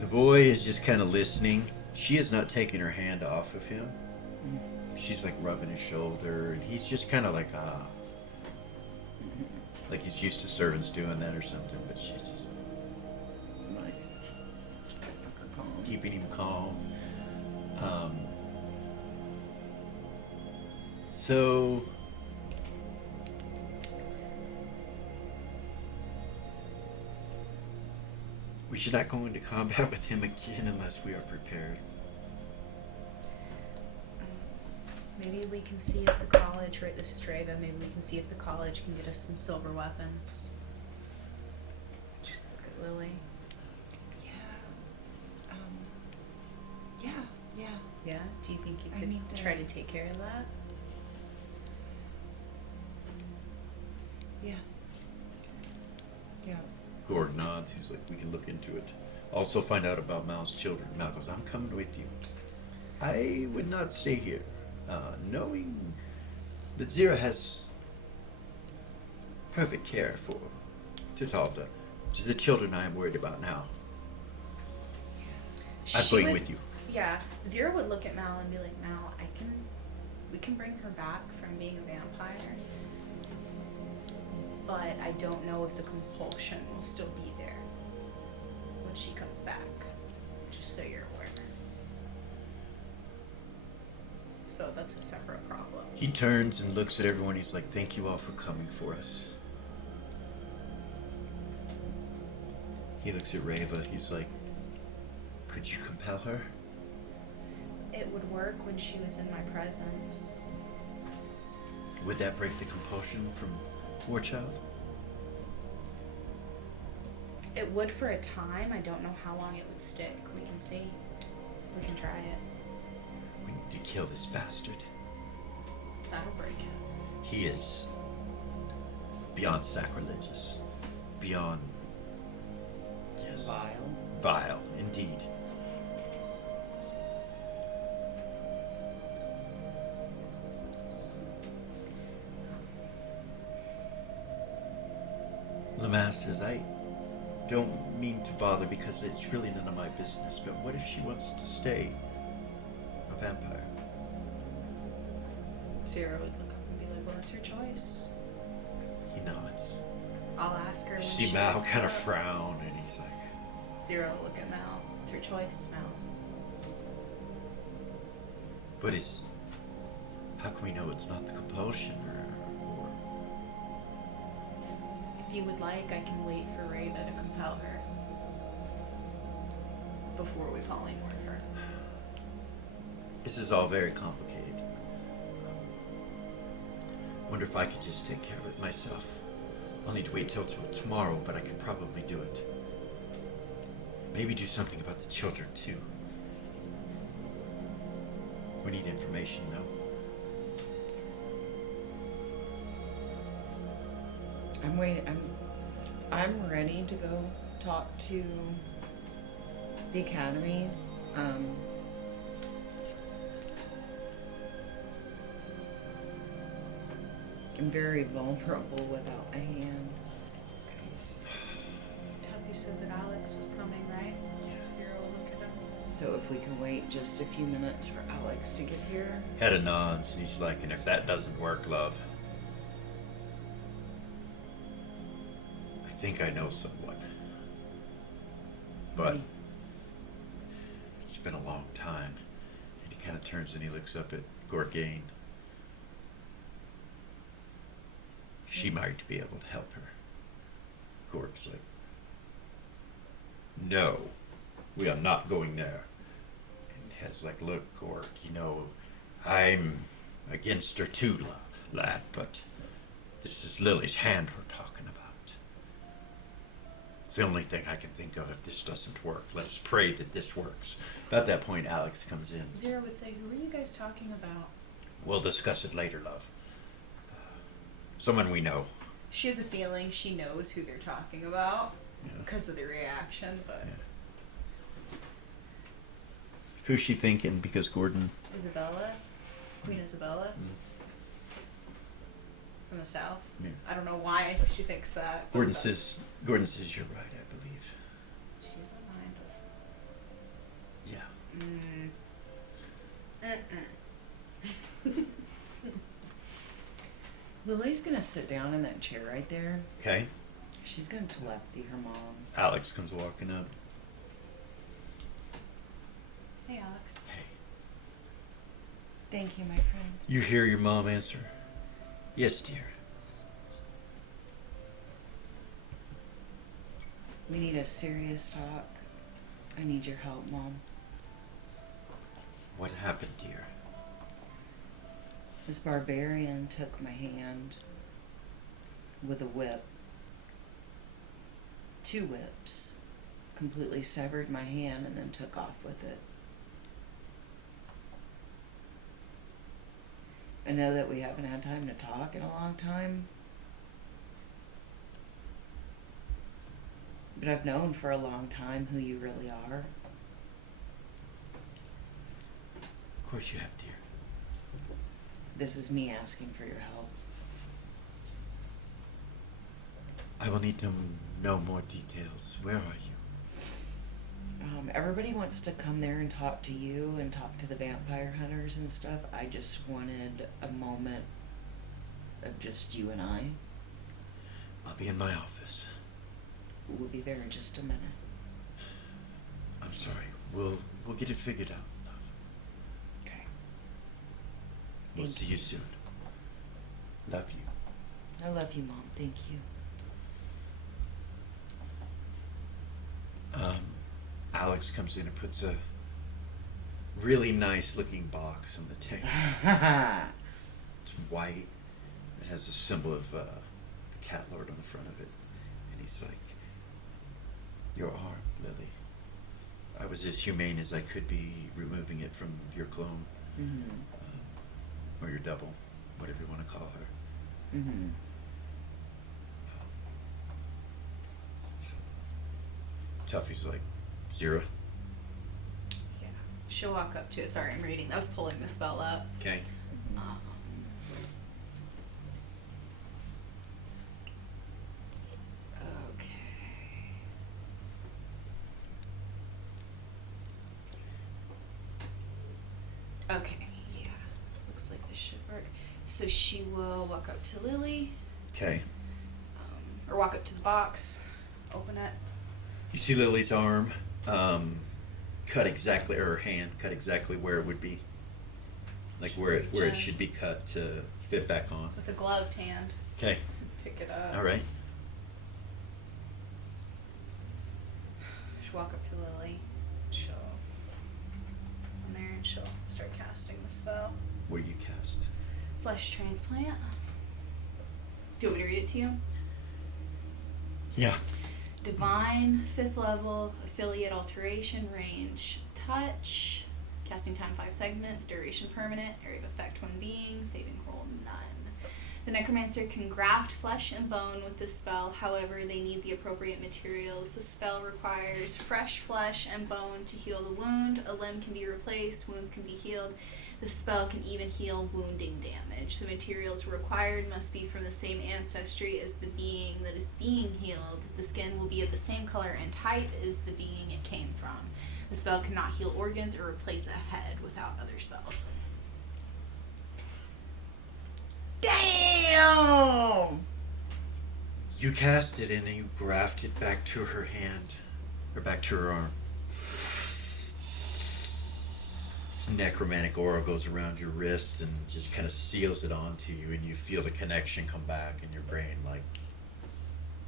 The boy is just kind of listening. She is not taking her hand off of him. She's like rubbing his shoulder, and he's just kind of like, ah. Like he's used to servants doing that or something, but she's just Nice. Calm. keeping him calm. So we should not go into combat with him again unless we are prepared. Maybe we can see if the college, right, this is Drava, maybe we can see if the college can get us some silver weapons. Just look at Lily. Yeah. Yeah. Yeah. Yeah? Do you think you I could need to- try to take care of that? Yeah. Yeah. Gordon nods. He's like, we can look into it. Also find out about Mal's children. Mal goes, I'm coming with you. I would not stay here. Knowing that Zira has perfect care for Tutalda, which is the children I am worried about now. I'm She going would- with you. Yeah, Zira would look at Mal and be like, Mal, we can bring her back from being a vampire. but I don't know if the compulsion will still be there when she comes back. Just so you're aware. So that's a separate problem. He turns and looks at everyone. He's like, thank you all for coming for us. He looks at Reva. He's like, could you compel her? It would work when she was in my presence. Would that break the compulsion from Warchild? It would for a time. I don't know how long it would stick. We can see. We can try it. We need to kill this bastard. That'll break it. He is beyond sacrilegious. Beyond... Yes. Vile. Vile, indeed. Lamass says, I don't mean to bother because it's really none of my business, but what if she wants to stay a vampire? Zero would look up and be like, well, it's her choice. He nods. I'll ask her when See she Mal wakes kind of up. frown, and he's like, Zero will look at Mal. It's her choice, Mal. but it's... How can we know it's not the compulsion, or If you would like, I can wait for Reva to compel her before we polymorph her. This is all very complicated. Wonder if I could just take care of it myself. I'll need to wait till tomorrow, but I could probably do it. Maybe do something about the children, too. We need information, though. I'm waiting. I'm ready to go talk to the academy. I'm very vulnerable without a hand. Tuffy said that Alex was coming, right? Zero will look at him. So if we can wait just a few minutes for Alex to get here. Hedda nods, and he's like, and if that doesn't work, love, I think I know someone. But it's been a long time. And he kind of turns and he looks up at Gorgain. She might be able to help her. Gorg's like, no, we are not going there. And Hed's like, look, Gorg, you know, I'm against her too, lad, but this is Lily's hand we're talking about. It's the only thing I can think of if this doesn't work. Let us pray that this works. About that point, Alex comes in. Zero would say, who are you guys talking about? We'll discuss it later, love. Someone we know. She has a feeling she knows who they're talking about Yeah. because of the reaction, but Yeah. Who's she thinking? Because Gordon... Isabella? Queen Isabella? From the south? Yeah. I don't know why she thinks that. but Gordon that's- says you're right, I believe. She's the mind of... Yeah. Lily's gonna sit down in that chair right there. Okay. She's gonna telepathy her mom. Alex comes walking up. Hey, Alex. Hey, Thank you, my friend. you hear your mom answer? Yes, dear. We need a serious talk. I need your help, Mom. What happened, dear? This barbarian took my hand with a whip. 2 whips. Completely severed my hand and then took off with it. I know that we haven't had time to talk in a long time. But I've known for a long time who you really are. Of course you have, dear. This is me asking for your help. I will need to know more details. Where are you? Everybody wants to come there and talk to you and talk to the vampire hunters and stuff. I just wanted a moment of just you and I. I'll be in my office. We'll be there in just a minute. I'm sorry. We'll get it figured out, love. Okay. We'll Thank see you soon. Love you. I love you, Mom. Thank you. Alex comes in and puts a really nice looking box on the table. It's white. It has a symbol of the cat lord on the front of it. And he's like, your arm, Lily. I was as humane as I could be removing it from your clone. Or your double, whatever you want to call her. Tuffy's like, Zira. Yeah. She'll walk up to it. Sorry, I'm reading. I was pulling the spell up. Okay. Okay, yeah. Looks like this should work. So she will walk up to Lily, Okay. or walk up to the box, open it. You see Lily's arm cut exactly, or her hand cut exactly where it would be. Like where it should be cut to fit back on. With a gloved hand. Okay. Pick it up. All right. She'll walk up to Lily. She'll on there and she'll start casting the spell. What do you cast? Flesh transplant. Do you want me to read it to you? Yeah. Divine, 5th level, affiliate alteration, range, touch, casting time 5 segments, duration permanent, area of effect 1 being, saving roll none. The necromancer can graft flesh and bone with this spell, however they need the appropriate materials. The spell requires fresh flesh and bone to heal the wound. A limb can be replaced, wounds can be healed. The spell can even heal wounding damage. The materials required must be from the same ancestry as the being that is being healed. The skin will be of the same color and type as the being it came from. The spell cannot heal organs or replace a head without other spells. Damn! You cast it and you graft it back to her hand, or back to her arm. This necromantic aura goes around your wrist and just kind of seals it onto you, and you feel the connection come back, and your brain like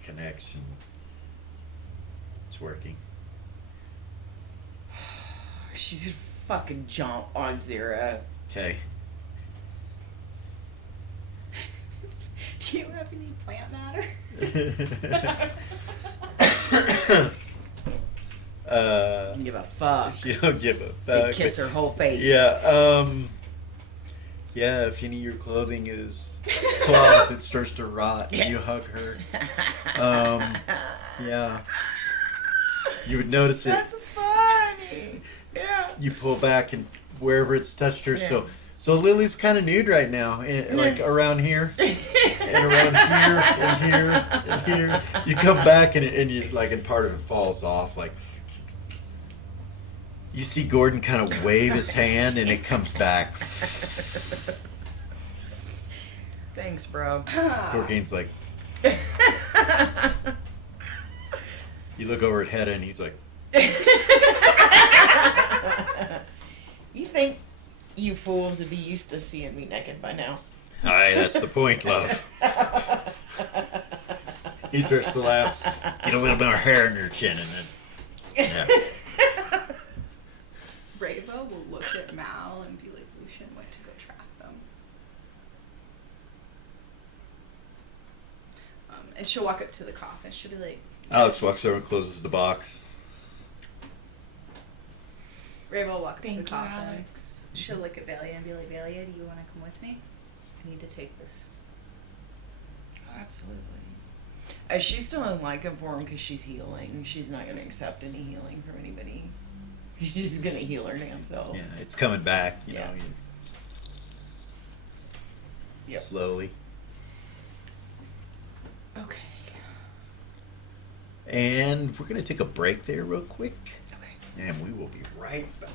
connects, and it's working. She's gonna fucking jump on Zira. Okay. Do you have any plant matter? Don't give a fuck. You don't give a They fuck. kiss her whole face. Yeah, yeah, if any of your clothing is cloth, it starts to rot and you hug her. Yeah. You would notice it. That's funny. Yeah. You pull back and wherever it's touched her. Yeah. So Lily's kind of nude right now, like around here, and around here, and here, and here. You come back and you like, and part of it falls off. Like you see Gordon kind of wave his hand, and it comes back. Thanks, bro. Gordon's like, you look over at Hedda, and he's like, You think you fools would be used to seeing me naked by now? "Aye, that's the point, love." He starts to laugh. Get a little bit more hair in your chin, and then Rava will look at Mal and be like, Lucian went to go track them. And she'll walk up to the coffin. She'll be like, Alex walks over and closes the box. Rava will walk up to the Thank you, coffin. Alex. She'll look at Velia and be like, Velia, do you want to come with me? I need to take this. Oh, absolutely. She's still in Lycan form because she's healing. She's not going to accept any healing from anybody. She's just going to heal her damn self. Yeah, it's coming back, you Yeah. know. Yep. Slowly. Okay. And we're going to take a break there real quick. Okay. And we will be right back.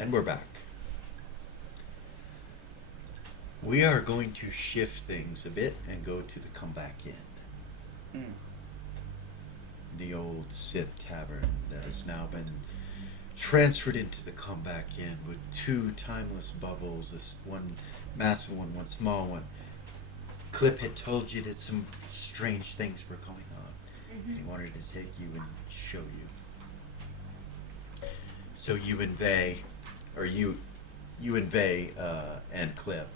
And we're back. We are going to shift things a bit and go to the Comeback Inn. Mm. The old Sith tavern that has now been transferred into the Comeback Inn with two timeless bubbles, this one massive one, one small one. Clip had told you that some strange things were going on. Mm-hmm. He wanted to take you and show you. So you and Vay, or you and Vay and Clip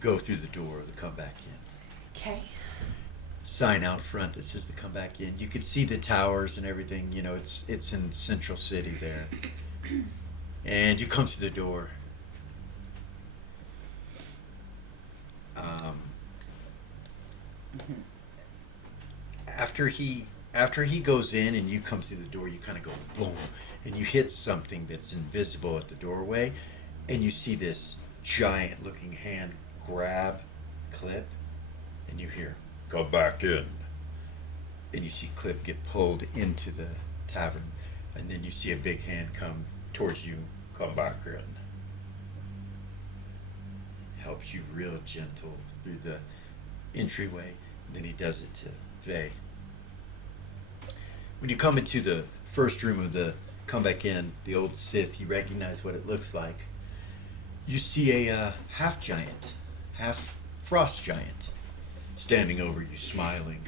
go through the door of the Comeback Inn. Okay. Sign out front that says the Comeback Inn. You could see the towers and everything. You know, it's in Central City there. And you come to the door. After he goes in and you come through the door, you kind of go boom, and you hit something that's invisible at the doorway, and you see this giant looking hand grab Clip, and you hear, "Come back in." And you see Clip get pulled into the tavern, and then you see a big hand come towards you. "Come back in." Helps you real gentle through the entryway, and then he does it to Vay. When you come into the first room of the Comeback Inn, the old Sith, you recognize what it looks like. You see a half giant, half frost giant, standing over you, smiling,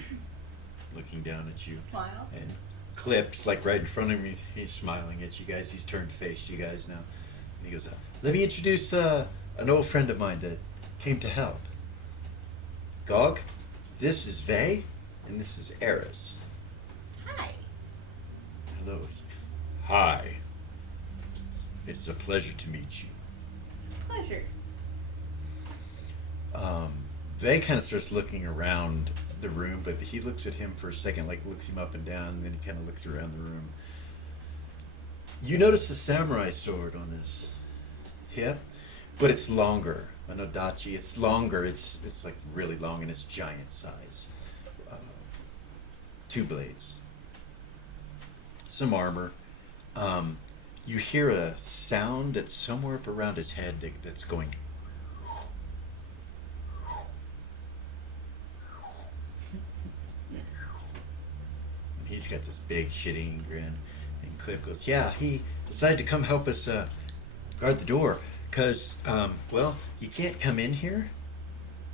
looking down at you. Smile. And Clip's like right in front of me. He's smiling at you guys. He's turned face to you guys now. And he goes, "Let me introduce an old friend of mine that came to help. Gog, this is Vay, and this is Eris." Hi. Hello. Hi. It's a pleasure to meet you. It's a pleasure. Vay kind of starts looking around the room, but he looks at him for a second, like looks him up and down, and then he kind of looks around the room. You notice a samurai sword on his hip, but it's longer. An odachi. It's longer. It's like really long, and it's giant size. 2 blades. Some armor. You hear a sound that's somewhere up around his head that's going. And he's got this big shit-eating grin. And Clip goes, "Yeah, he decided to come help us guard the door. Because, well, you can't come in here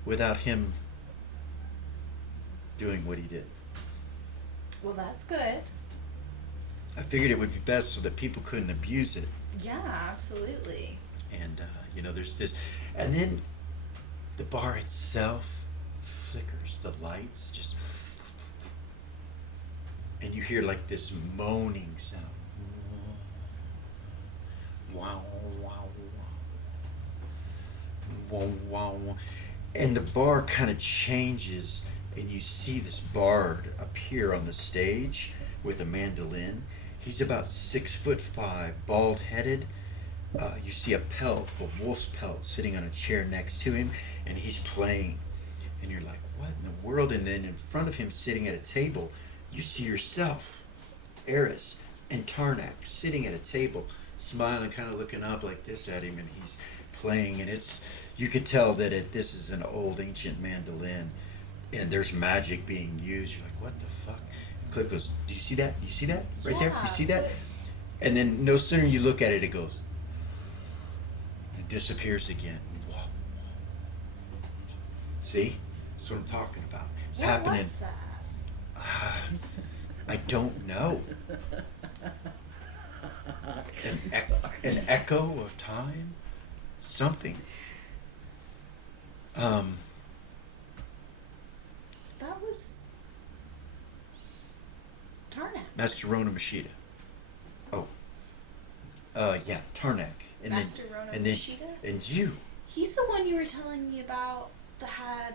without him doing what he did. Well, that's good. I figured it would be best so that people couldn't abuse it. Yeah, absolutely. And, there's this. And then the bar itself flickers. The lights just. And you hear like this moaning sound. Wow, wow, wow. Wow, wow, wow. And the bar kind of changes, and you see this bard appear on the stage with a mandolin. He's about 6'5", bald-headed. You see a pelt, a wolf's pelt, sitting on a chair next to him, and he's playing. And you're like, what in the world? And then in front of him, sitting at a table, you see yourself, Eris, and Tarnak sitting at a table, smiling, kind of looking up like this at him, and he's playing. And you could tell that this is an old, ancient mandolin, and there's magic being used. You're like, what the fuck? And Clip goes, do you see that? Do you see that? Right there? Yeah, You see that? but- And then no sooner you look at it, it goes, it disappears again. Whoa. See? That's what I'm talking about. It's What happening. was that? I don't know. An echo of time? Something. That was Tarnak. Master Rona Mashida. Oh. Yeah, Tarnak. And Master then, Rona and then, Mashida? and you. He's the one you were telling me about that had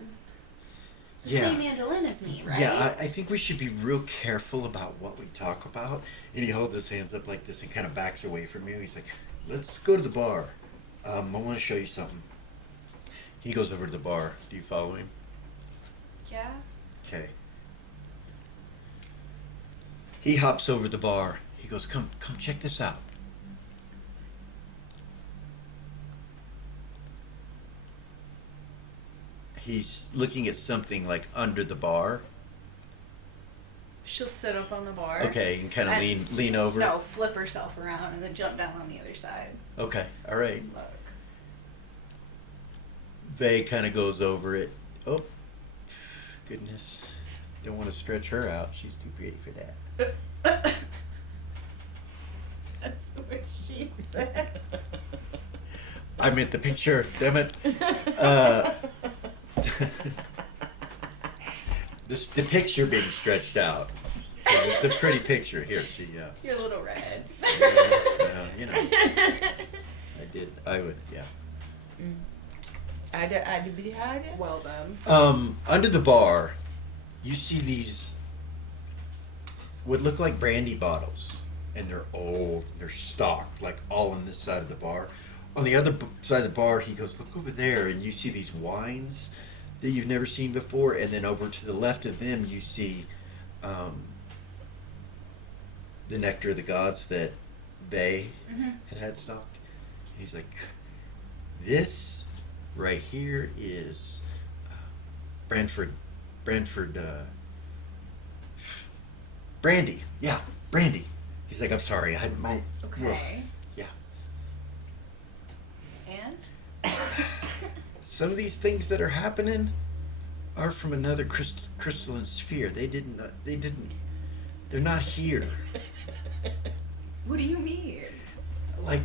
the Yeah. same mandolin as me, right? Yeah, I think we should be real careful about what we talk about. And he holds his hands up like this and kind of backs away from you. He's like, let's go to the bar. I want to show you something. He goes over to the bar. Do you follow him? Yeah. Okay. He hops over the bar. He goes, come check this out. he's looking at something like under the bar. She'll sit up on the bar. Okay, and kind of And- lean over. No, flip herself around and then jump down on the other side. Okay, all right. Look. Vay kind of goes over it. Oh, goodness. Don't want to stretch her out. She's too pretty for that. That's what she said. I meant the picture. Damn it. The picture being stretched out. So it's a pretty picture. Here, see, yeah. You're a little red. Yeah, you know. I would, yeah. I did behind it. Well done. Under the bar, you see these what look like brandy bottles, and they're old. They're stocked, like all on this side of the bar. On the other side of the bar, he goes, look over there, and you see these wines that you've never seen before, and then over to the left of them, you see the nectar of the gods that Vay had stocked. He's like, this right here is Brandy. Yeah, brandy. He's like, I'm sorry, I my Okay. yeah. And? Some of these things that are happening are from another crystalline sphere. They're not here. What do you mean? Like,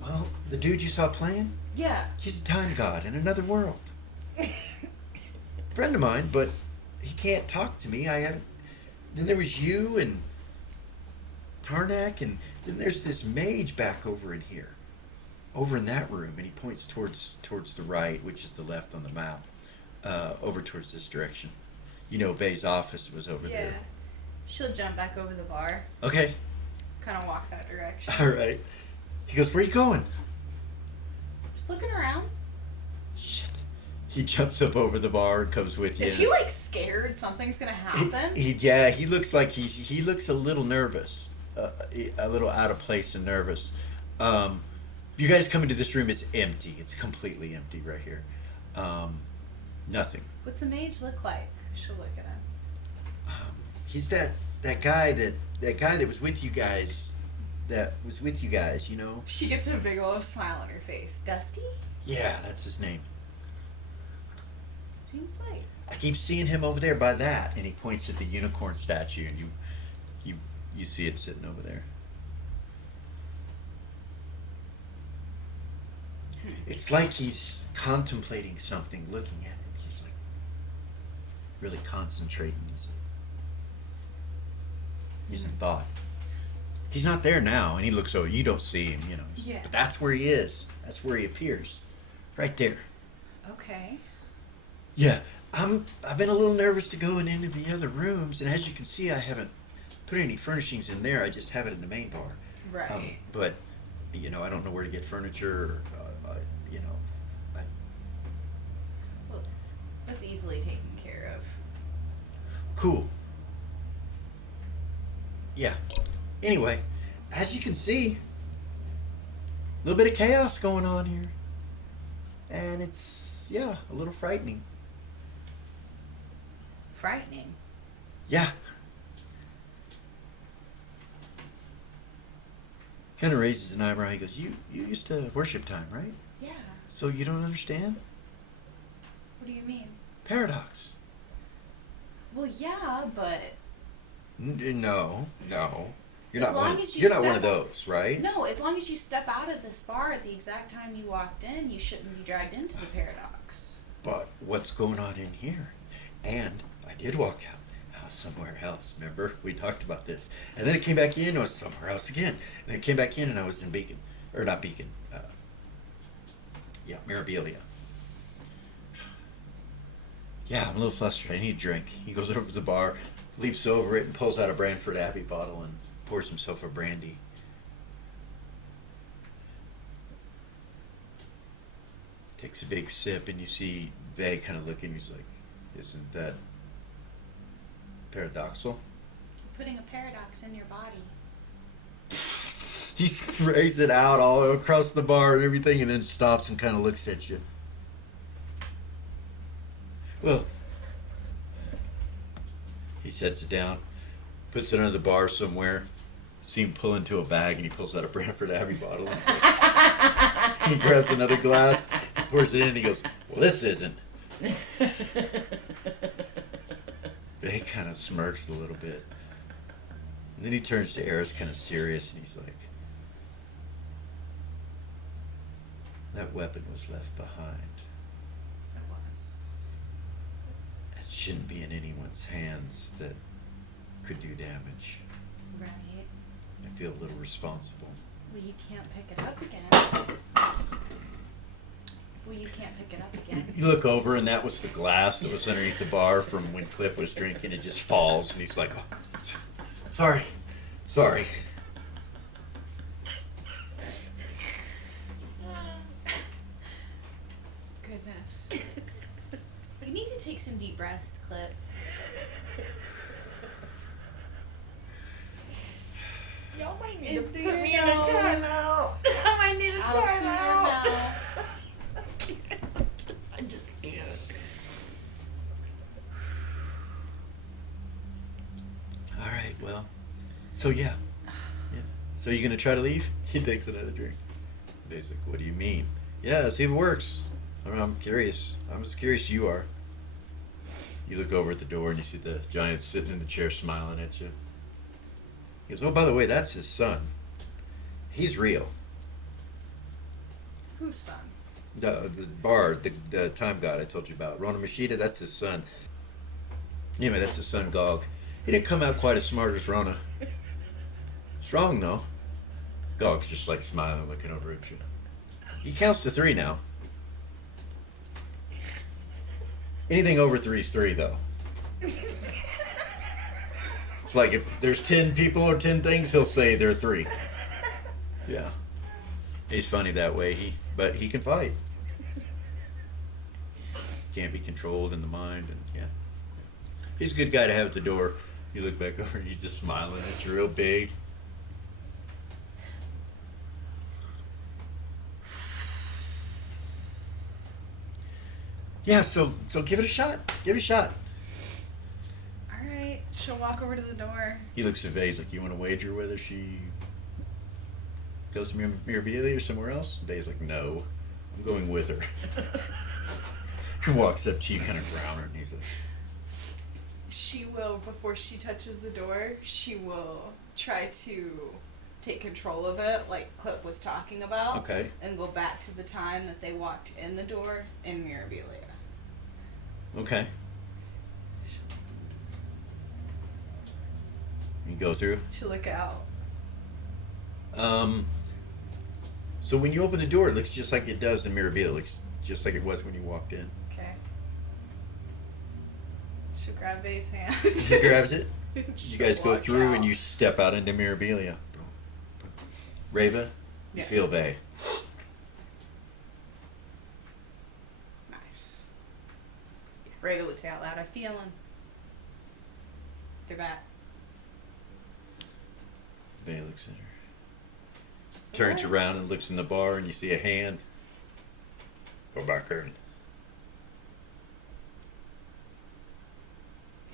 well, the dude you saw playing, Yeah. he's a time god in another world. Friend of mine, but he can't talk to me. I haven't. Then there was you and Tarnak, and then there's this mage back over in here, over in that room, and he points towards the right, which is the left on the map, over towards this direction. You know, Bay's office was over Yeah. there. She'll jump back over the bar. Okay, Kind of walk that direction. all right. He goes, where you going? Just looking around. Shit. He jumps up over the bar and comes with you. Is he like scared something's gonna happen? He looks like he looks a little nervous, a little out of place and nervous. You guys come into this room, it's empty. It's completely empty right here. Nothing. What's a mage look like? She'll look at him. He's that guy that was with you guys. That was with you guys, you know? She gets a big old smile on her face. Dusty? Yeah, that's his name. Seems like. I keep seeing him over there by that, and he points at the unicorn statue, and you see it sitting over there. It's like he's contemplating something, looking at it. He's like really concentrating. He's in thought. He's not there now, and he looks over. You don't see him, you know. Yeah. But that's where he is. That's where he appears, right there. Okay. Yeah, I've been a little nervous to go into the other rooms, and as you can see, I haven't put any furnishings in there. I just have it in the main bar. Right. But you know, I don't know where to get furniture. You know, Well, that's easily taken care of. cool. Yeah. Anyway, as you can see, a little bit of chaos going on here, and it's a little frightening. Frightening. Yeah. Kind of raises an eyebrow. He goes, "You used to worship time, right? Yeah. So you don't understand What do you mean? paradox." Well, yeah, but No. You're As not long one. as you You're not one of step up- those, right? no. As long as you step out of this bar at the exact time you walked in, you shouldn't be dragged into the paradox. But what's going on in here? And I did walk out. I was somewhere else. Remember? We talked about this. And then it came back in. I was somewhere else again. And then it came back in, and I was in Beacon. Or not Beacon. Mirabilia. Yeah, I'm a little flustered. I need a drink. He goes over to the bar, leaps over it, and pulls out a Branford Abbey bottle and pours himself a brandy. Takes a big sip, and you see Vay kind of looking. He's like, "Isn't that paradoxal?" You're putting a paradox in your body. He sprays it out all across the bar and everything, and then stops and kind of looks at you. Well, he sets it down, puts it under the bar somewhere. See him pull into a bag, and he pulls out a Brantford Abbey bottle. And he grabs another glass, he pours it in, and he goes, "Well, this isn't." He kind of smirks a little bit. And then he turns to Eris, kind of serious, and he's like, "That weapon was left behind. It was. It shouldn't be in anyone's hands that could do damage. Right. I feel a little responsible." Well, you can't pick it up again. You look over, and that was the glass that was underneath the bar from when Clip was drinking. It just falls, and he's like, "Oh, sorry. Goodness. You need to take some deep breaths, Clip. Y'all might need In to through put your me in a nose. timeout. I might need a Out through your timeout. mouth. I just can't. All right, well, so yeah. So you gonna try to leave?" He takes another drink. He's like, "What do you mean?" "Yeah, see if it works. I'm curious. I'm as curious as you are." You look over at the door, and you see the giant sitting in the chair smiling at you. He goes, "Oh, by the way, that's his son. He's real. Whose son? The bard, the time god I told you about. Rona Mashita, that's his son. Anyway, that's his son, Gog. He didn't come out quite as smart as Rona. Strong, though." Gog's just like smiling, looking over at you. He counts to 3 now. Anything over 3 is 3, though. It's like if there's 10 people or 10 things, he'll say they're 3. Yeah. He's funny that way. But he can fight. Can't be controlled in the mind, and yeah. He's a good guy to have at the door. You look back over, and he's just smiling at you real big. Yeah, so give it a shot. Give it a shot. Alright, she'll walk over to the door. He looks at Vase like, "You want to wager whether she goes to Mirabilia or somewhere else?" Vade's like, "No, I'm going with her." He walks up to you, kind of ground her, and he's like, She will, before she touches the door, she will try to take control of it, like Clip was talking about. "Okay, And go back to the time that they walked in the door in Mirabilia. okay." You go through. She'll look out. So when you open the door, it looks just like it does in Mirabilia. It looks just like it was when you walked in. Okay. She'll grab Vay's hand. He grabs it. You She'll guys go walk through, out. and you step out into Mirabilia. Reva, you Yeah. feel Vay. Nice. Rava would say out loud, "I feel him." They're back. Vay looks at her. Turns around and looks in the bar, and you see a hand. Go back there. Do you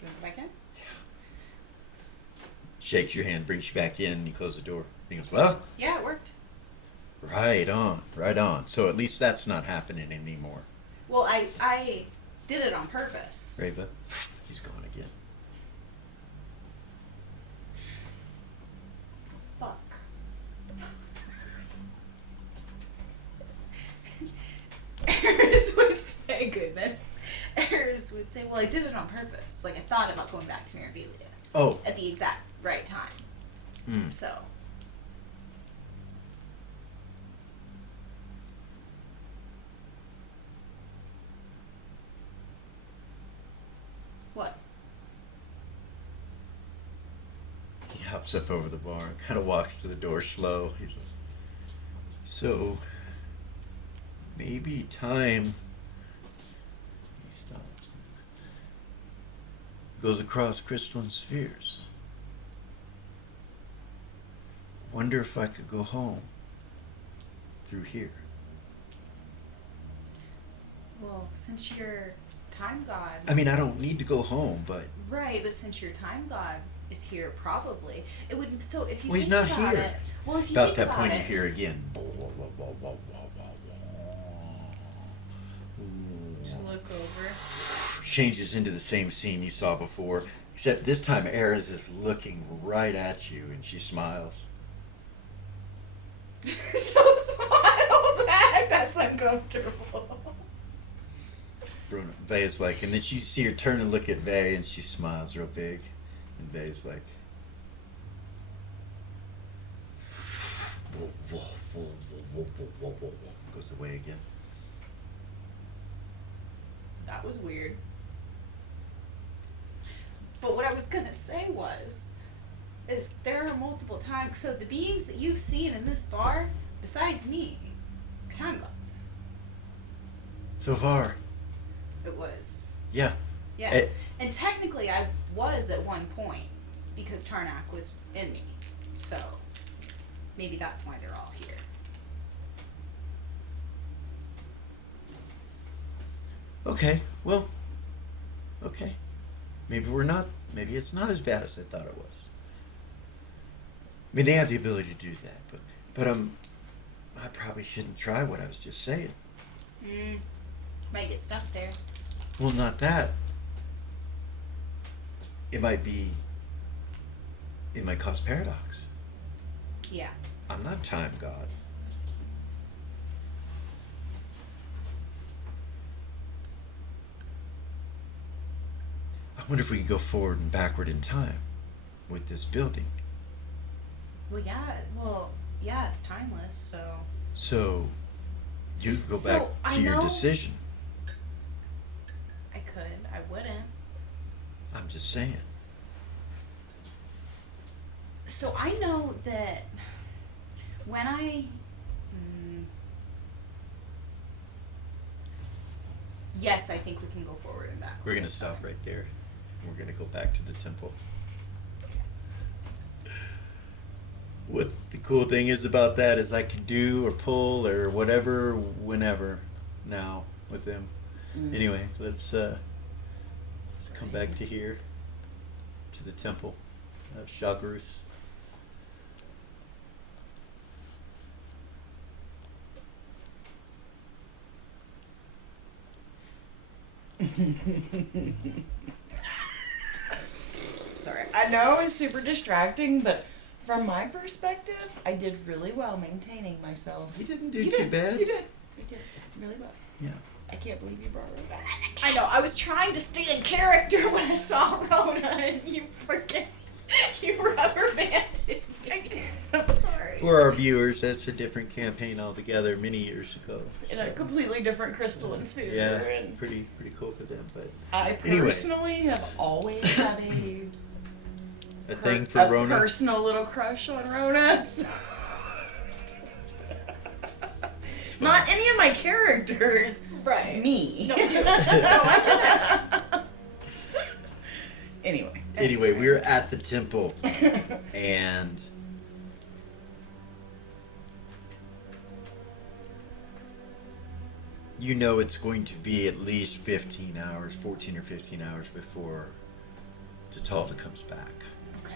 want to go back in? Shakes your hand, brings you back in, and you close the door. He goes, "Well, Yeah, it worked. right on, right on. So at least that's not happening anymore." Well, I did it on purpose. Reva, he's gone again. Fuck. Eris would say, goodness. Eris would say, "Well, I did it on purpose. Like, I thought about going back to Mirabilia Oh, at the exact right time. hmm. So, what? He hops up over the bar and kind of walks to the door slow. He's like, "So, maybe time." He stops. Goes across crystalline spheres. Wonder if I could go home through here. Well, since you're time god. I mean, I don't need to go home, but Right, but since your time god is here, probably it would. So if you well, he's think not about here. it, well, if you About think that about point, it, you hear again. just look over. Changes into the same scene you saw before, except this time Eris is looking right at you, and she smiles. She'll smile back. That's uncomfortable. Bruno, Veya's like, and then you see her turn and look at Vey, and she smiles real big, and Veya's like, whoa, whoa, whoa, whoa, whoa, whoa, whoa, whoa, whoa, goes away again. That was weird. But what I was gonna say is there are multiple times. So the beings that you've seen in this bar, besides me, are time gods. So far, It was. yeah. Yeah. Eh. And technically I was at one point because Tarnak was in me. So maybe that's why they're all here. Okay, well, okay. Maybe we're not, maybe it's not as bad as I thought it was. I mean, they have the ability to do that, but I probably shouldn't try what I was just saying. Might get stuck there. Well, not that. It might cause paradox. Yeah. I'm not time god. I wonder if we could go forward and backward in time with this building. Well, yeah, it's timeless, so. So you could go So, back I to your know- decision. I could. I wouldn't. I'm just saying. So I know that when yes, I think we can go forward and back. We're gonna stop right there. We're gonna go back to the temple. What the cool thing is about that is I can do or pull or whatever whenever now with them. Anyway, let's come back to here, to the temple of Shagrus. Sorry. I know it was super distracting, but from my perspective, I did really well maintaining myself. We didn't do You too did. bad. You did. You did really well. Yeah. I can't believe you brought her back. I know. I was trying to stay in character when I saw Rona, and you freaking you rubber banded. I'm sorry. For our viewers, that's a different campaign altogether many years ago. In a completely different crystalline sphere. Yeah, And pretty cool for them. But I Anyway. personally have always had a thing for a Rona. personal little crush on Rona. So. Not any of my characters. Right. Me. No, you. No, I get it. Anyway, we're at the temple, and you know it's going to be at least 15 hours, 14 or 15 hours before Tatalda comes back. Okay.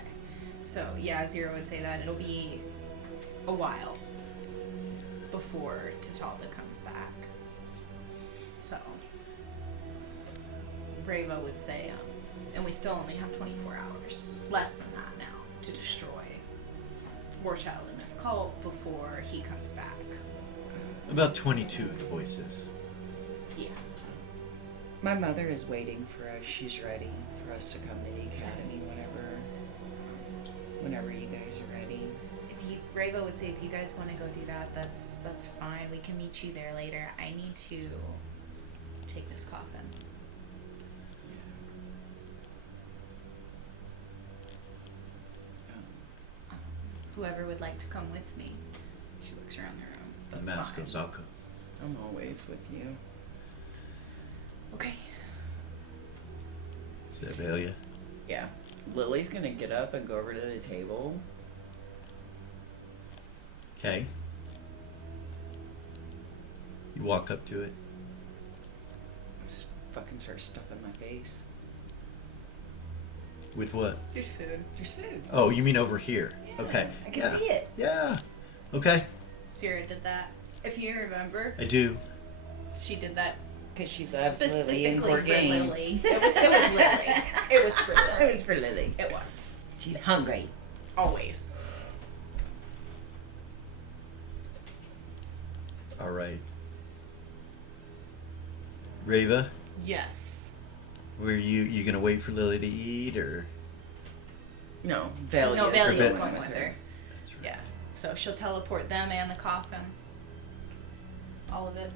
So yeah, Zero would say that it'll be a while before Tatalda comes back. So Bravo would say, and we still only have 24 hours, less than that now, to destroy Warchild and this cult before he comes back. About 22, the voice says. Yeah. My mother is waiting for us. She's ready for us to come to the academy whenever you guys are ready. Ravo would say if you guys want to go do that, that's fine. We can meet you there later. I need to take this coffin. Whoever would like to come with me. She looks around the room. The That's mask fine. goes, I'll go. I'm always with you. Okay. Is that Velia? Yeah. Lily's gonna get up and go over to the table. Okay. You walk up to it. fucking start stuffing my face. With what? There's food. There's food. Oh, you mean over here? Yeah, Okay. I can Yeah. see it. Yeah. Okay. Zira did that. If you remember, I do. she did that Because she's absolutely in specifically for for game. Lily. It was Lily. It was for Lily. It was for Lily. It was. She's hungry. Always. All right. Reva, Yes. were you gonna wait for Lily to eat, or? No, Velia. No, is Velia's going going with her. That's right. Yeah. So she'll teleport them and the coffin. All of it.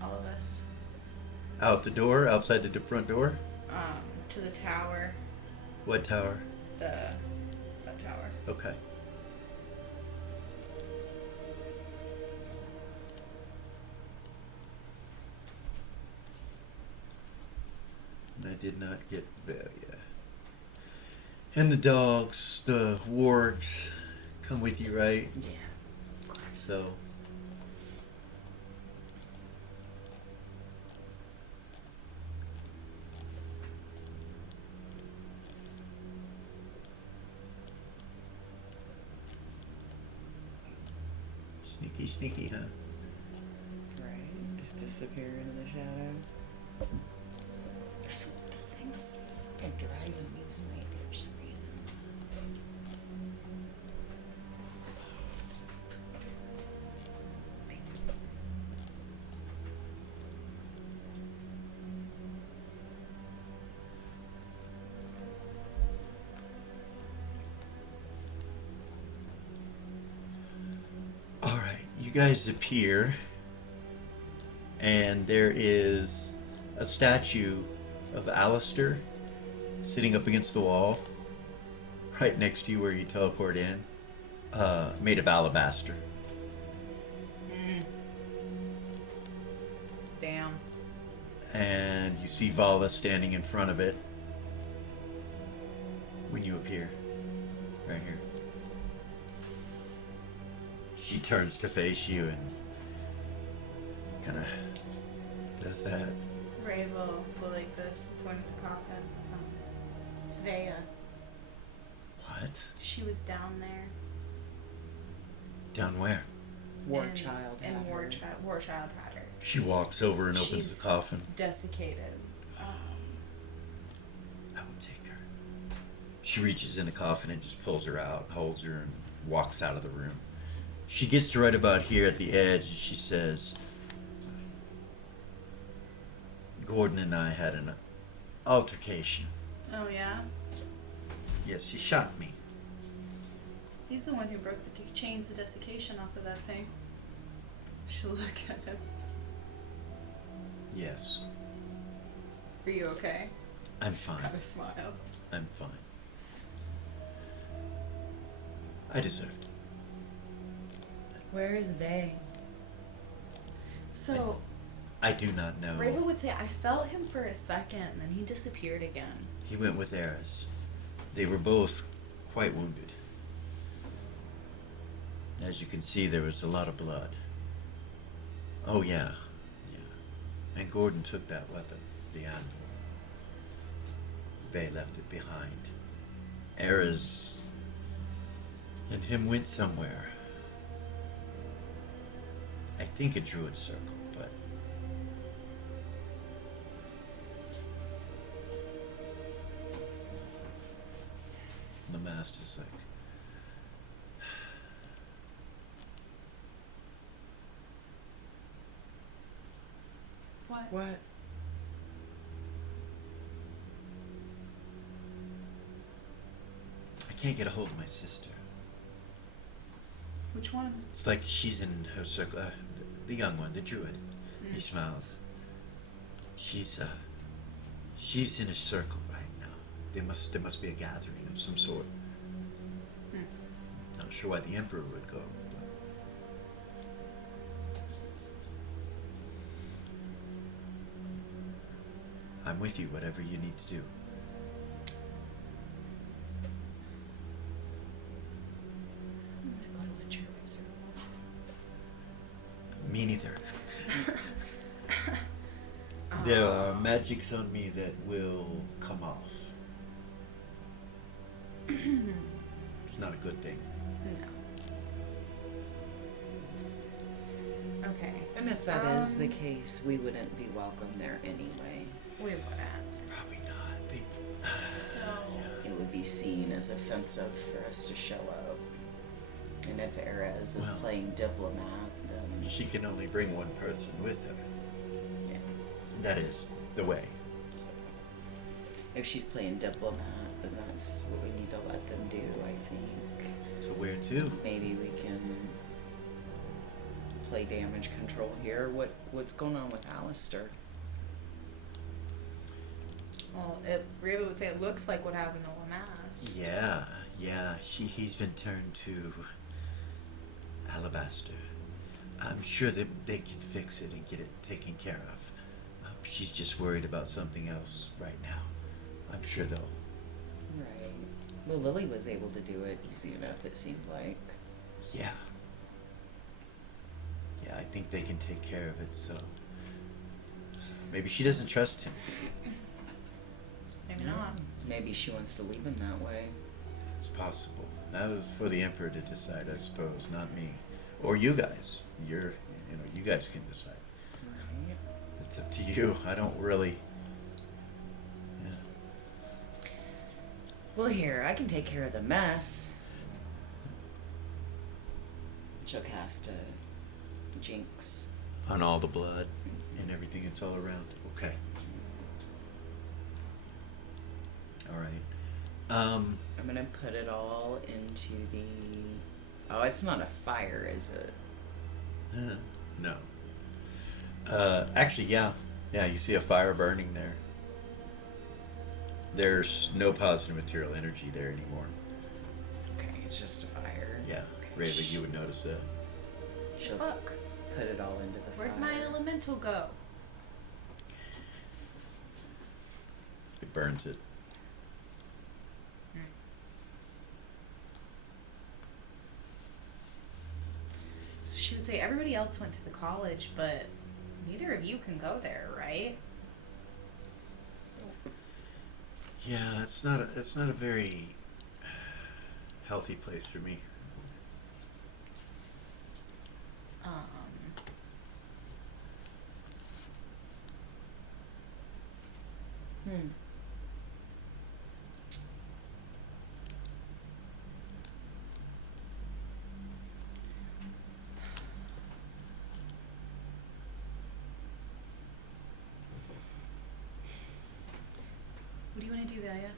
All of us. Out the door, outside the front door. To the tower. What tower? That tower. Okay. And I did not get Velia. And the dogs, the wargs, come with you, right? Yeah, of course. So. Sneaky, sneaky, huh? Right, just disappear into the shadow. This thing's fucking driving me tonight for some reason. All right, you guys appear, and there is a statue of Alistair sitting up against the wall, right next to you where you teleport in, made of alabaster. Damn. And you see Vala standing in front of it when you appear, right here. She turns to face you and kind of does that. Ray will go like this, point at the coffin. It's Vea. What? She was down there. Down where? War and- Child and had War her. Child. War Child had her. She walks over and opens She's the coffin. Desiccated. I will take her. She reaches in the coffin and just pulls her out, holds her, and walks out of the room. She gets to right about here at the edge, and she says, Gordon and I had an altercation. Oh yeah. Yes, he shot me. He's the one who broke the chains of desiccation off of that thing. She'll look at him. Yes, Are you okay? I'm fine. Kind of smile. I'm fine. I deserved it. Where is Vay? So, I do not know. Reva would say, I felt him for a second, and then he disappeared again. He went with Eris. They were both quite wounded. As you can see, there was a lot of blood. Oh, yeah. Yeah. And Gordon took that weapon, the anvil. Vay left it behind. Eris and him went somewhere. I think a druid circle, but... The master's like... What? What? I can't get a hold of my sister. Which one? It's like she's in her circle. The young one, the druid. He smiles. She's in a circle right now. There must be a gathering of some sort. Not sure why the emperor would go. But I'm with you, whatever you need to do. I'm gonna go to a German circle. Me neither. There are magics on me that will come off. It's not a good thing. No. Okay. And if that is the case, we wouldn't be welcome there anyway. We wouldn't. Probably not. They, So. It would be seen as offensive for us to show up. And if Erez is Well. playing diplomat, then she can only bring one person with her. yeah. That is the way. So, if she's playing diplomat, then that's what we need to let them do, I think. So where to? Maybe we can play damage control here. What's going on with Alistair? Well, Reba would say it looks like what happened to Lamass. Yeah. He's been turned to alabaster. I'm sure that they can fix it and get it taken care of. She's just worried about something else right now. I'm sure they'll. Right. Well, Lily was able to do it easy enough, it seemed like. Yeah, I think they can take care of it, so. Maybe she doesn't trust him. Maybe not. Maybe she wants to leave him that way. It's possible. That was for the Emperor to decide, I suppose, not me. Or you guys. You guys can decide. Right. It's up to you. I don't really. Yeah. Well, here, I can take care of the mess. She'll cast a jinx. On all the blood and everything that's all around. Okay. All right. I'm gonna put it all into the. Oh, it's not a fire, is it? No. Actually, yeah. Yeah, you see a fire burning there. There's no positive material energy there anymore. Okay, it's just a fire. Yeah. Okay. Reva, you would notice that. She'll Fuck. put it all into the Where'd fire. my elemental go? It burns it. So she would say everybody else went to the college, but neither of you can go there, right? Yeah, it's not a very healthy place for me. Hmm. What do you want to do, Velia?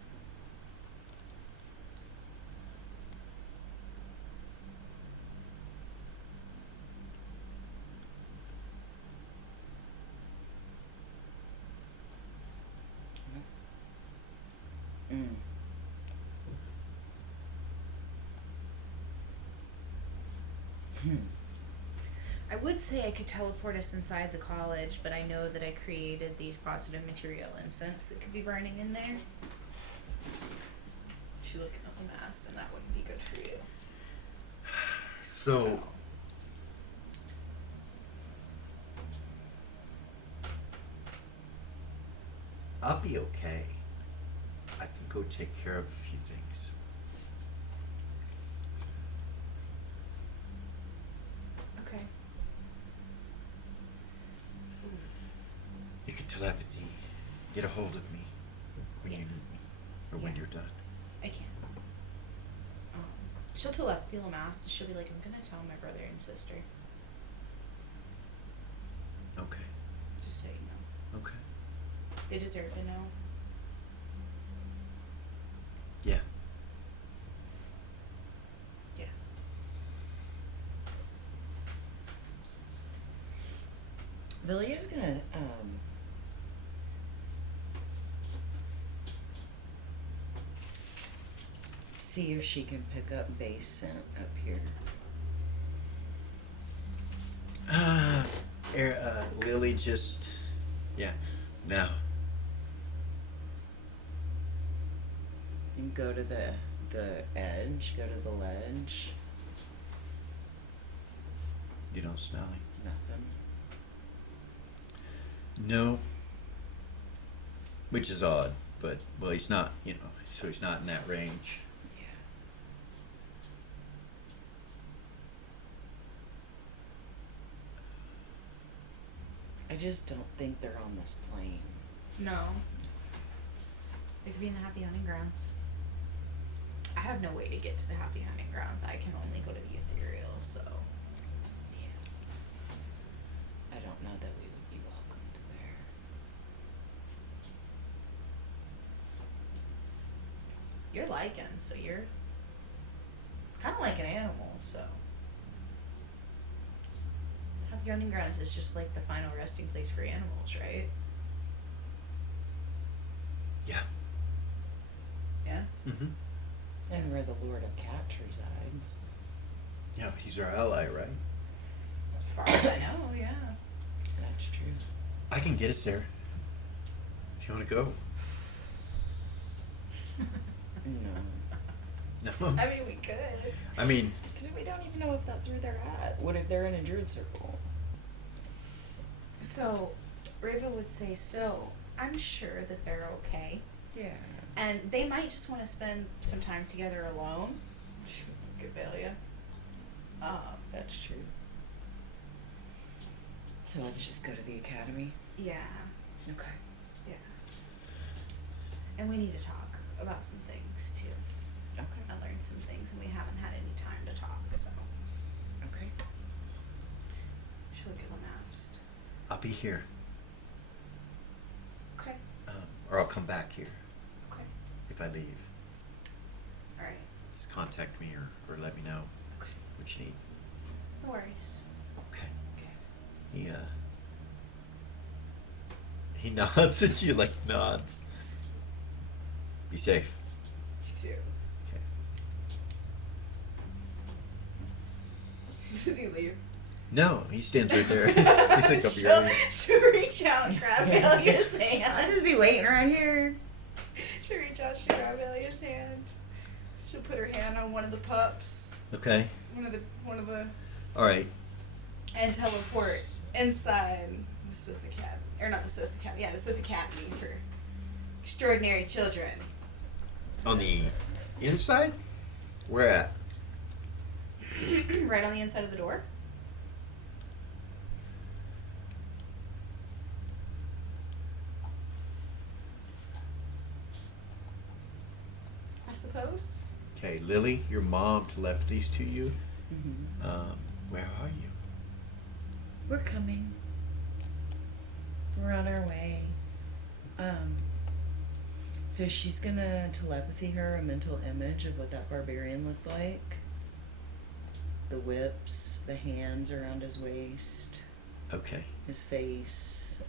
Mm. I would say I could teleport us inside the college, but I know that I created these positive material incense that could be burning in there. She looking up the mast, and that wouldn't be good for you. So I'll be okay. I can go take care of a few things. Okay. You can telepathy. Get a hold of me when you Yeah. need me, or when Yeah. you're done. I can. She'll telepathy Lamass, and she'll be like, I'm gonna tell my brother and sister. Okay. Just so you know. Okay. They deserve to know. Yeah. Yeah. Vilia's gonna see if she can pick up base scent up here. Lily just, yeah, no. And go to the edge, go to the ledge. You don't smell it? Nothing. No. Which is odd, but, well, he's not, you know, so he's not in that range. Yeah. I just don't think they're on this plane. No. They could be in the Happy Hunting Grounds. I have no way to get to the Happy Hunting Grounds. I can only go to the Ethereal, so. Yeah. I don't know that we would be welcomed there. You're Lycan, so you're kind of like an animal, so. Happy Hunting Grounds is just like the final resting place for animals, right? Yeah. Yeah? Mm-hmm. And where the Lord of Cats resides. Yeah, he's our ally, right? As far as I know, yeah. That's true. I can get us there. If you want to go. No. No. I mean, we could. I mean, Because we don't even know if that's where they're at. What if they're in a druid circle? So, Raven would say, so, I'm sure that they're okay. Yeah. And they might just want to spend some time together alone. Gabelia. That's true. So let's just go to the academy. Yeah. Okay. Yeah. And we need to talk about some things, too. Okay. I learned some things, and we haven't had any time to talk, so. Okay. She'll get them asked. I'll be here. Okay. Or I'll come back here Okay. if I leave. Alright. Just contact me or let me know Okay. what you need. No worries. Okay. Okay. He nods at you, like nods. Be safe. You too. Okay. Does he leave? No, he stands right there. He's like, I'll be right here. She'll reach out and grab Elia's hand. I'll just be waiting around here. She'll reach out, she'll grab Elia's hand. She'll put her hand on one of the pups. Okay. One of the All right. and teleport inside the Sith Academy. Or not the Sith Academy. Yeah, the Sith Academy for extraordinary children. On the inside? Where at? Right on the inside of the door. I suppose. Okay, Lily, your mom telepathies to you. Mm-hmm. Where are you? We're coming. We're on our way. So she's gonna telepathy her a mental image of what that barbarian looked like. The whips, the hands around his waist, Okay. his face.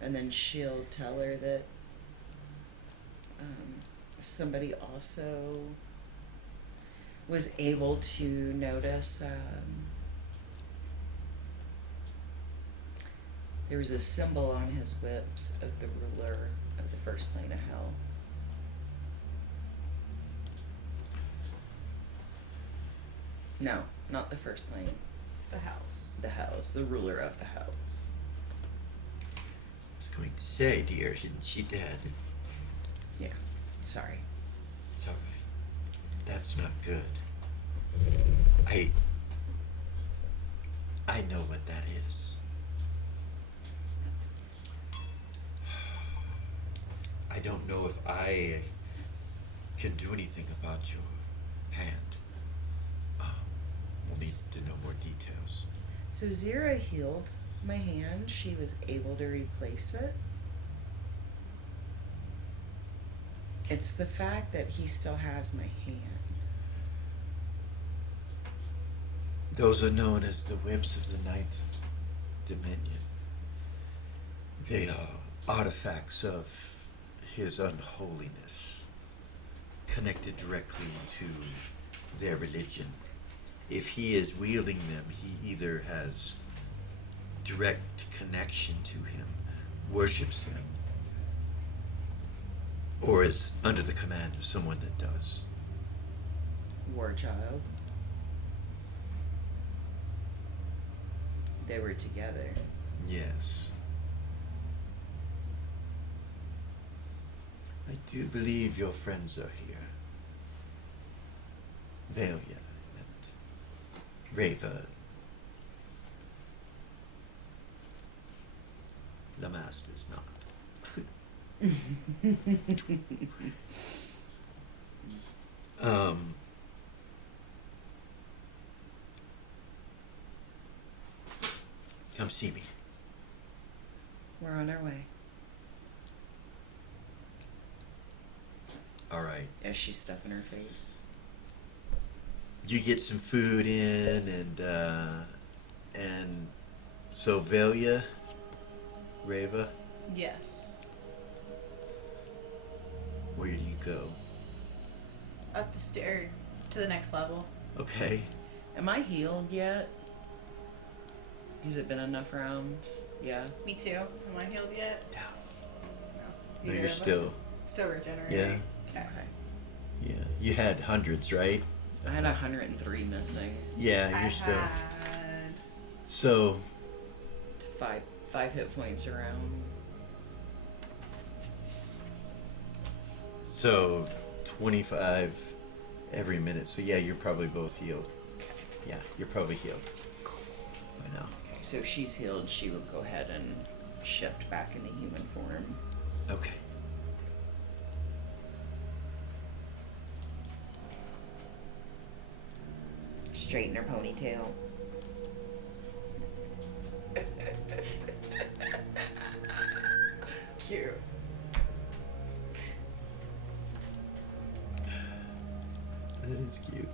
And then she'll tell her that somebody also was able to notice there was a symbol on his whips of the ruler of the first plane of hell. No, not the first plane. The house. The house, the ruler of the house. I was going to say, dear, isn't she dead? Yeah, sorry. It's all right. That's not good. I know what that is. I don't know if I can do anything about your hand. We'll need to know more details. So Zira healed my hand. She was able to replace it. It's the fact that he still has my hand. Those are known as the whips of the Ninth Dominion. They are artifacts of his unholiness, connected directly to their religion. If he is wielding them, he either has direct connection to him, worships him, or is under the command of someone that does. War child. They were together. Yes. I do believe your friends are here. Velia and Rava. Lamast is not. um, come see me. We're on our way. All right. As she's stuffing her face. You get some food in, and so Velia, Rava, Yes. where do you go? Up the stair to the next level. Okay. Am I healed yet? Has it been enough rounds? Yeah. Me too. Am I healed yet? Yeah. No. No, Neither you're of us. Still regenerating. Yeah. Okay. Yeah. You had hundreds, right? I had 103 missing. Yeah, I you're still. had... So, Five hit points around. so 25 every minute. So yeah, you're probably both healed. Yeah, you're probably healed by now. Okay, so if she's healed, she will go ahead and shift back into human form. Okay. Straighten her ponytail. Cute. That is cute.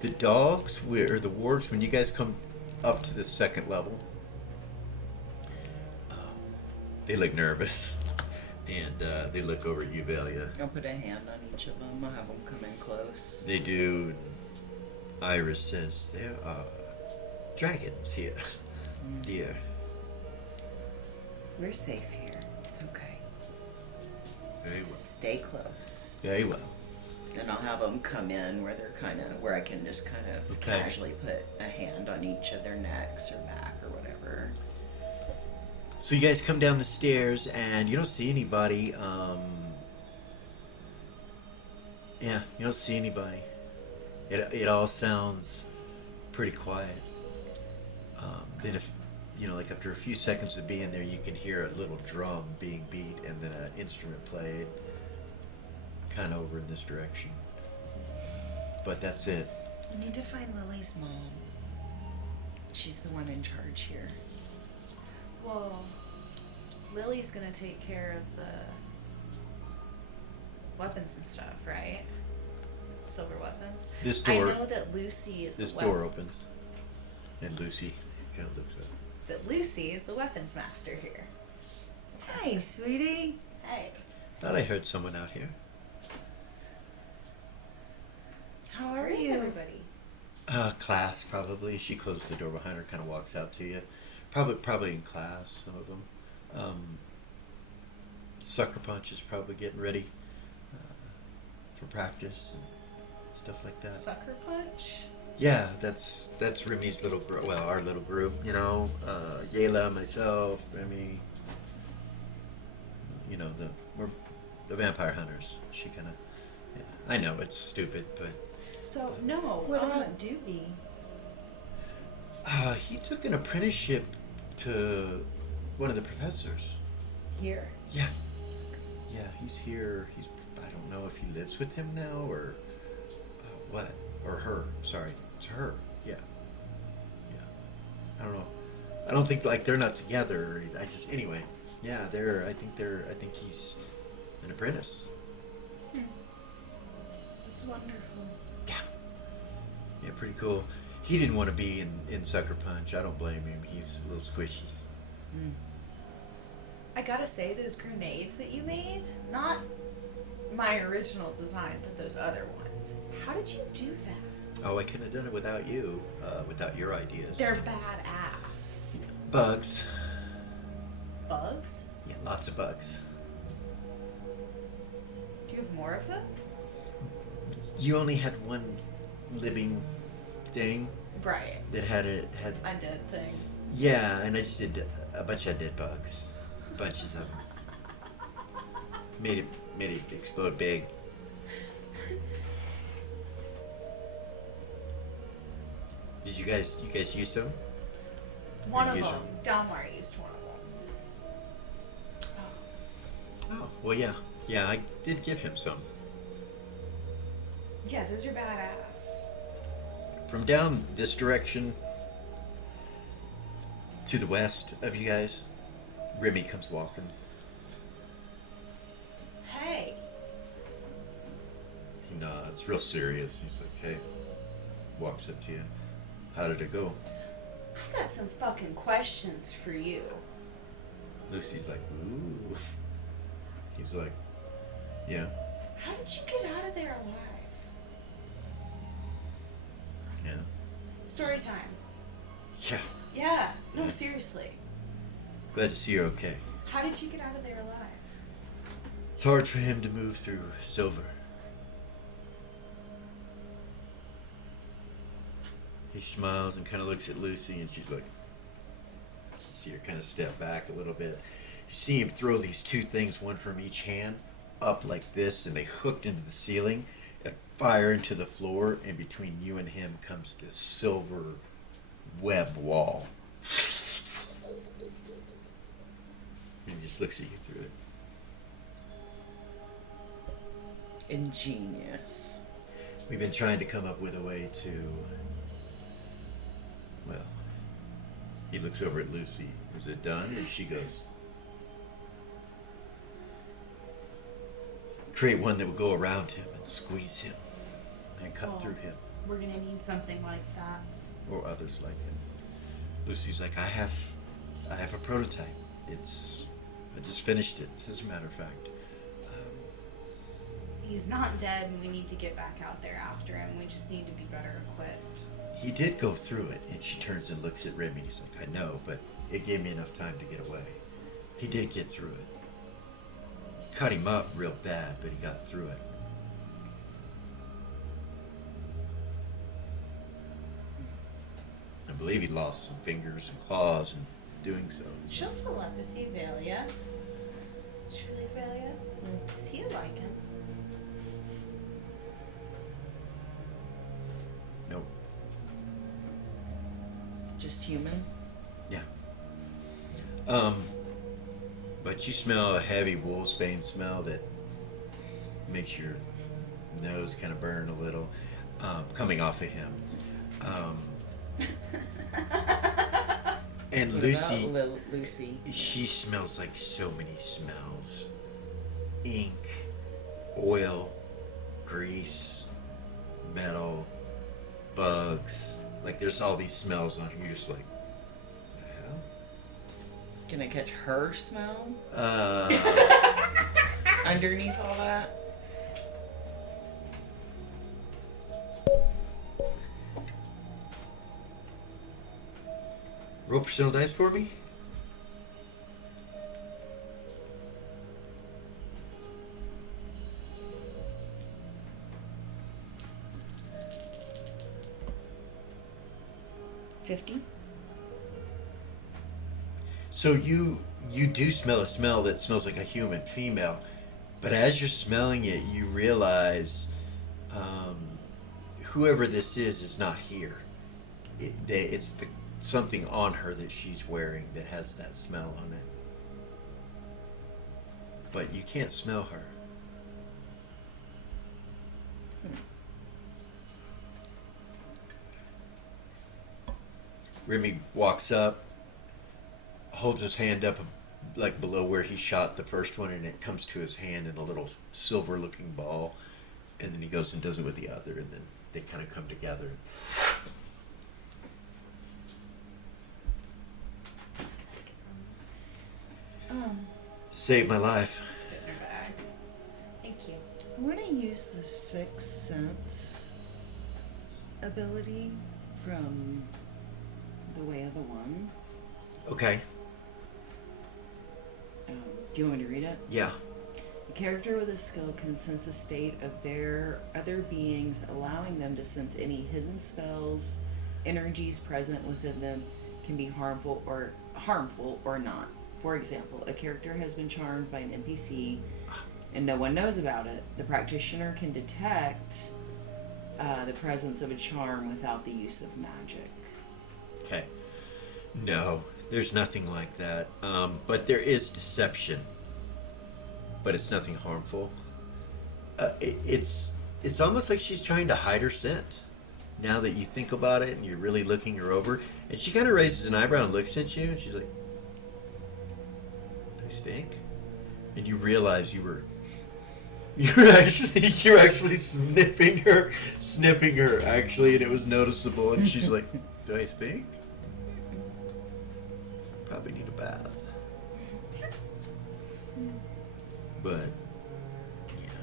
The dogs, or the wargs, when you guys come up to the second level, they look nervous, and they look over at you, Velia. I'll put a hand on each of them. I'll have them come in close. They do. Iris says there are dragons here, dear. We're safe here. It's okay. Very Just stay close. well. Very well. And I'll have them come in where they're where I can just kind of Okay. casually put a hand on each of their necks or back or whatever. So you guys come down the stairs and you don't see anybody. Yeah, you don't see anybody. It all sounds pretty quiet. Then if, like after a few seconds of being there, you can hear a little drum being beat and then an instrument played kind of over in this direction. But that's it. I need to find Lily's mom. She's the one in charge here. Well, Lily's gonna take care of the weapons and stuff, right? Silver weapons. This door, I know that Lucy is this the door opens, and Lucy kind of looks up. that Lucy is the weapons master here. Hi, sweetie. Hey. Thought I heard someone out here. How Where are is you? everybody? Class probably. She closes the door behind her, kind of walks out to you. Probably in class. Some of them. Sucker Punch is probably getting ready for practice and stuff like that. Sucker Punch? Yeah, that's Remy's little group. Well, our little group. Yayla, myself, Remy. We're the vampire hunters. She kind of. Yeah, I know it's stupid, but. So, no, What on about- duty. He took an apprenticeship to one of the professors. Here. Yeah. Yeah, he's here. I don't know if he lives with him now or what. Or her. Sorry. It's her. Yeah. Yeah. I don't know. I don't think, they're not together. Anyway. Yeah, I think he's an apprentice. That's wonderful. Yeah. Yeah, pretty cool. He didn't want to be in Sucker Punch. I don't blame him. He's a little squishy. I gotta say, those grenades that you made, not my original design, but those other ones. How did you do that? Oh, I couldn't have done it without you, without your ideas. They're badass. Bugs. Bugs? Yeah, lots of bugs. Do you have more of them? You only had one living thing, Right. that had Undead thing. yeah, and I just did a bunch of dead bugs, bunches of them. Made it explode big. Did you guys used them? One of Use them. Dalmar used one of them. Oh, well, yeah, I did give him some. Yeah, those are badass. From down this direction to the west of you guys, Remy comes walking. Hey. He nods, real serious. He's like, hey, walks up to you. How did it go? I got some fucking questions for you. Lucy's like, ooh. He's like, yeah, How did you get out of there alive? yeah, Story time. yeah. Yeah. No, Yeah. seriously. Glad to see you're okay. How did you get out of there alive? It's hard for him to move through silver. He smiles and kind of looks at Lucy, and she's like, you see her kind of step back a little bit. You see him throw these two things, one from each hand, up like this, and they hooked into the ceiling and fire into the floor, and between you and him comes this silver web wall. And he just looks at you through it. Ingenious. We've been trying to come up with a way to, well, he looks over at Lucy. Is it done? And she goes, create one that will go around him and squeeze him and cut Oh. through him, We're gonna need something like that. or others like him. Lucy's like, I have a prototype. I just finished it, as a matter of fact. He's not dead, and we need to get back out there after him. We just need to be better equipped. He did go through it, and she turns and looks at Remy. He's like, I know, but it gave me enough time to get away. He did get through it. Cut him up real bad, but he got through it. I believe he lost some fingers and claws in doing so. She'll telepathy Valia. Should we leave Valia? Is he a Lycan? Nope. Just human. Yeah. But you smell a heavy wolfsbane smell that makes your nose kind of burn a little, coming off of him. And What Lucy, about Lucy? she smells like so many smells. Ink, oil, grease, metal, bugs. Like there's all these smells on her. You're just like, what the hell? Can I catch her smell Uh, underneath all that? roll percentile dice for me. $50. So you do smell a smell that smells like a human female, but as you're smelling it, you realize whoever this is not here. It's something on her that she's wearing that has that smell on it, but you can't smell her. Remy walks up, holds his hand up like below where he shot the first one, and it comes to his hand in a little silver looking ball, and then he goes and does it with the other, and then they kind of come together. Saved my life. Put in her bag. Thank you. I want to use the Sixth Sense ability from The Way of the One. Okay. Do you want me to read it? Yeah. A character with a skill can sense a state of their other beings, allowing them to sense any hidden spells, energies present within them can be harmful or not. For example, a character has been charmed by an NPC and no one knows about it. The practitioner can detect the presence of a charm without the use of magic. Okay. No, there's nothing like that. But there is deception. But it's nothing harmful. It's almost like she's trying to hide her scent. Now that you think about it and you're really looking her over, and she kind of raises an eyebrow and looks at you, and she's like, "Do I stink?" And you realize you're actually sniffing her actually, and it was noticeable. And she's like, "Do I stink? Probably need a bath." But yeah.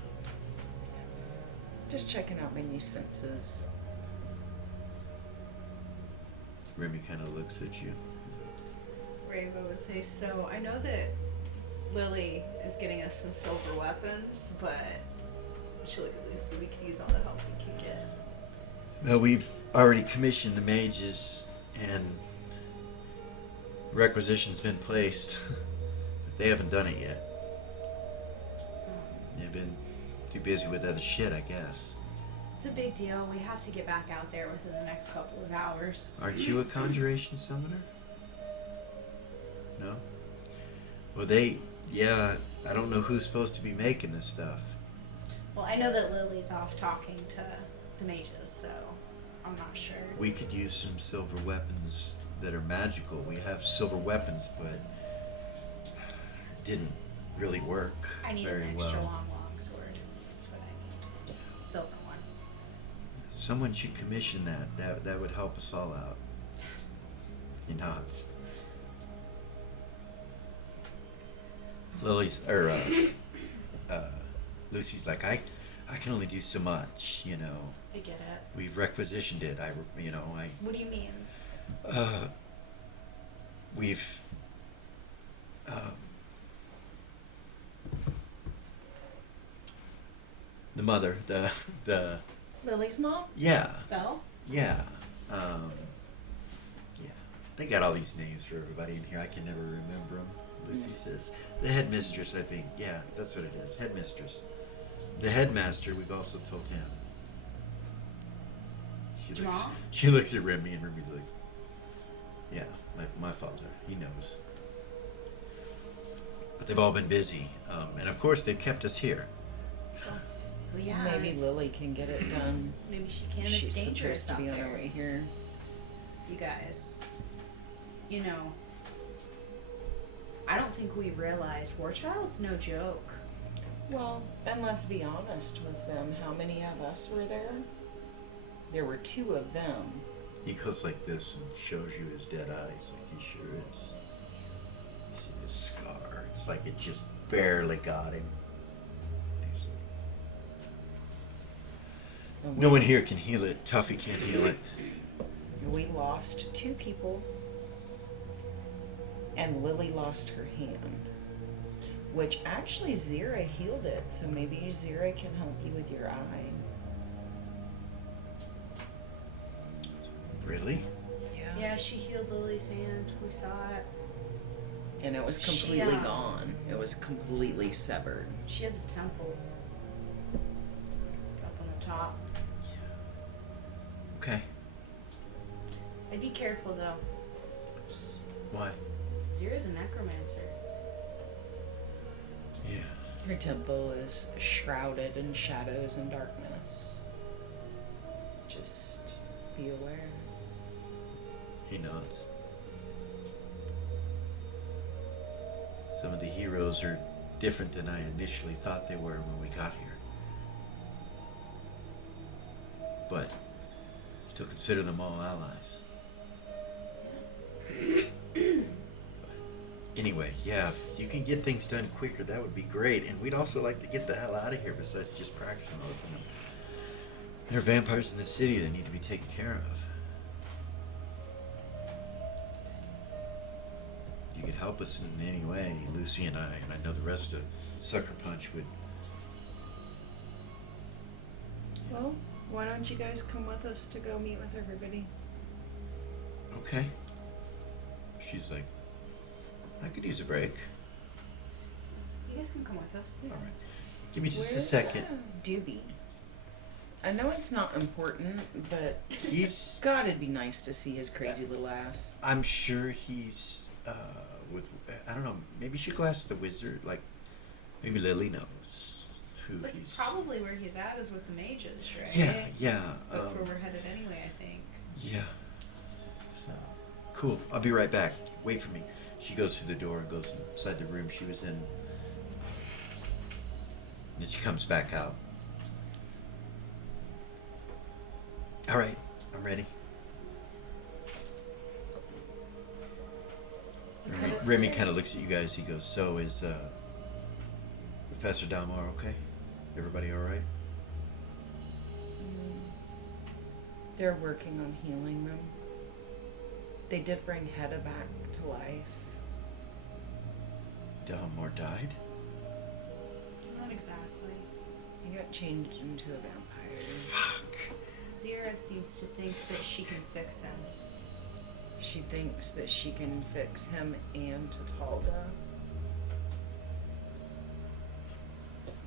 Just checking out my new senses. Remy kind of looks at you. Rainbow would say, so I know that Lily is getting us some silver weapons, but she look at Lucy, we could use all the help we can get. Well, we've already commissioned the mages, and requisition's been placed. But they haven't done it yet. They've been too busy with other shit, I guess. It's a big deal. We have to get back out there within the next couple of hours. Aren't you a conjuration summoner? No? Well, I don't know who's supposed to be making this stuff. Well, I know that Lily's off talking to the mages, so I'm not sure. We could use some silver weapons that are magical. We have silver weapons, but it didn't really work I need very an extra well. long sword. That's what I need. Silver one. Someone should commission that. That would help us all out. He nods. Lucy's like, I can only do so much, you know. I get it. We've requisitioned it. What do you mean? We've, the mother, the, Lily's mom? yeah, Belle? yeah, yeah. They got all these names for everybody in here. I can never remember them. Lucy says the headmistress. I think, yeah, that's what it is. Headmistress. The headmaster. We've also told him. She looks at Remy, and Remy's like, "Yeah, my father. He knows." But they've all been busy, and of course they've kept us here. Well, yeah. Maybe Lily can get it done. Maybe she can. She's It's dangerous supposed to be out on her there. way here. You guys. You know, I don't think we realized Warchild's no joke. Well, and let's be honest with them. How many of us were there? There were 2 of them. He goes like this and shows you his dead eyes, like he sure is. You see this scar? It's like it just barely got him. And No one here can heal it. Tuffy can't heal it. we lost 2 people. And Lily lost her hand. Which actually Zira healed it, so maybe Zira can help you with your eye. Really? Yeah, she healed Lily's hand. We saw it. And it was completely Yeah. gone. It was completely severed. She has a temple up on the top. Okay. I'd be careful though. Why? Zira's a necromancer. Yeah. Her temple is shrouded in shadows and darkness. Just be aware. He nods. Some of the heroes are different than I initially thought they were when we got here. But still consider them all allies. Anyway, yeah, if you can get things done quicker, that would be great. And we'd also like to get the hell out of here besides just practicing with them. There are vampires in the city that need to be taken care of. You could help us in any way, Lucy and I know the rest of Sucker Punch would. Well, why don't you guys come with us to go meet with everybody? Okay. She's like, I could use a break. You guys can come with us. All right. Give me just a Where's, second. Doobie? I know it's not important, but He's. God, it'd be nice to see his crazy little ass. I'm sure he's. With. I don't know. Maybe you should go ask the wizard. Like, maybe Lily knows who That's he's. probably where he's at, is with the mages, right? Yeah. Yeah. That's where we're headed anyway, I think. Yeah. So, cool. I'll be right back. Wait for me. She goes through the door and goes inside the room she was in. Then she comes back out. All right, I'm ready. Remy kind of looks at you guys. He goes, "So is Professor Dalmar okay? Everybody all right?" They're working on healing them. They did bring Hedda back to life. Dalmar died? Not exactly. He got changed into a vampire. Fuck. Zira seems to think that she can fix him. She thinks that she can fix him and Tatalga.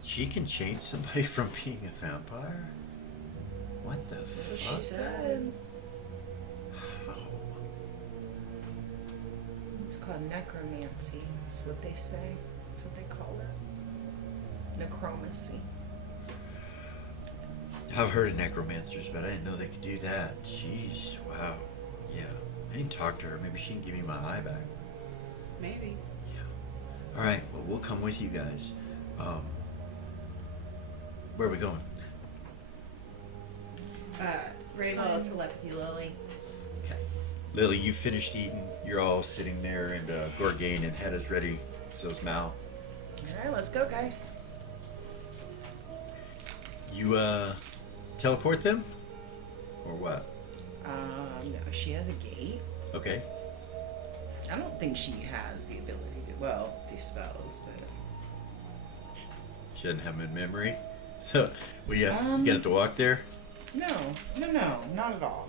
She can change somebody from being a vampire? What the That's fuck? what she said. How? It's called necromancy. That's what they say. That's what they call it. Necromancy. I've heard of necromancers, but I didn't know they could do that. Jeez, wow. Yeah. I need to talk to her. Maybe she can give me my eye back. Maybe. Yeah. Alright, well, we'll come with you guys. Where are we going? Rainbow telepathy Lily. Okay. Lily, you finished eating. You're all sitting there, and Gorgain and Hedda's ready. So's Mal. Alright, let's go, guys. You, teleport them? Or what? No, she has a gate. Okay. I don't think she has the ability to, well, do spells, but... She doesn't have them in memory. So, we get to walk there? No, not at all.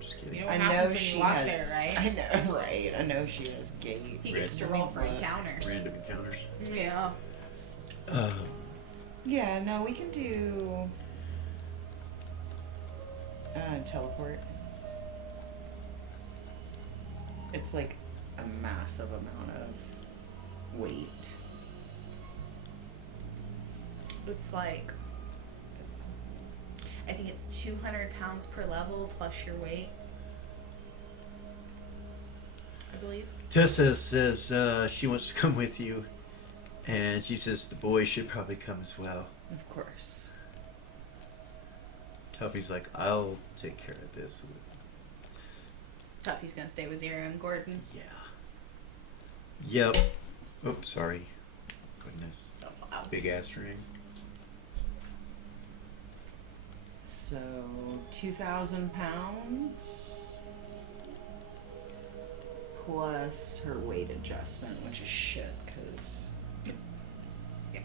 Just You kidding. know what I know happens when she you walk has. there, right? I know, right? I know she has gate. He gets to Random. roll for encounters. Random encounters. Yeah. Yeah, no, we can do teleport. It's like a massive amount of weight. It's like, I think it's 200 pounds per level plus your weight. I believe. Tessa says she wants to come with you, and she says the boy should probably come as well. Of course. Tuffy's like, I'll take care of this. Tuffy's gonna stay with Zira and Gordon. Yeah. Yep. Oops, sorry. Goodness. That's loud. Big ass ring. So 2,000 pounds plus her weight adjustment, which is shit, because yeah.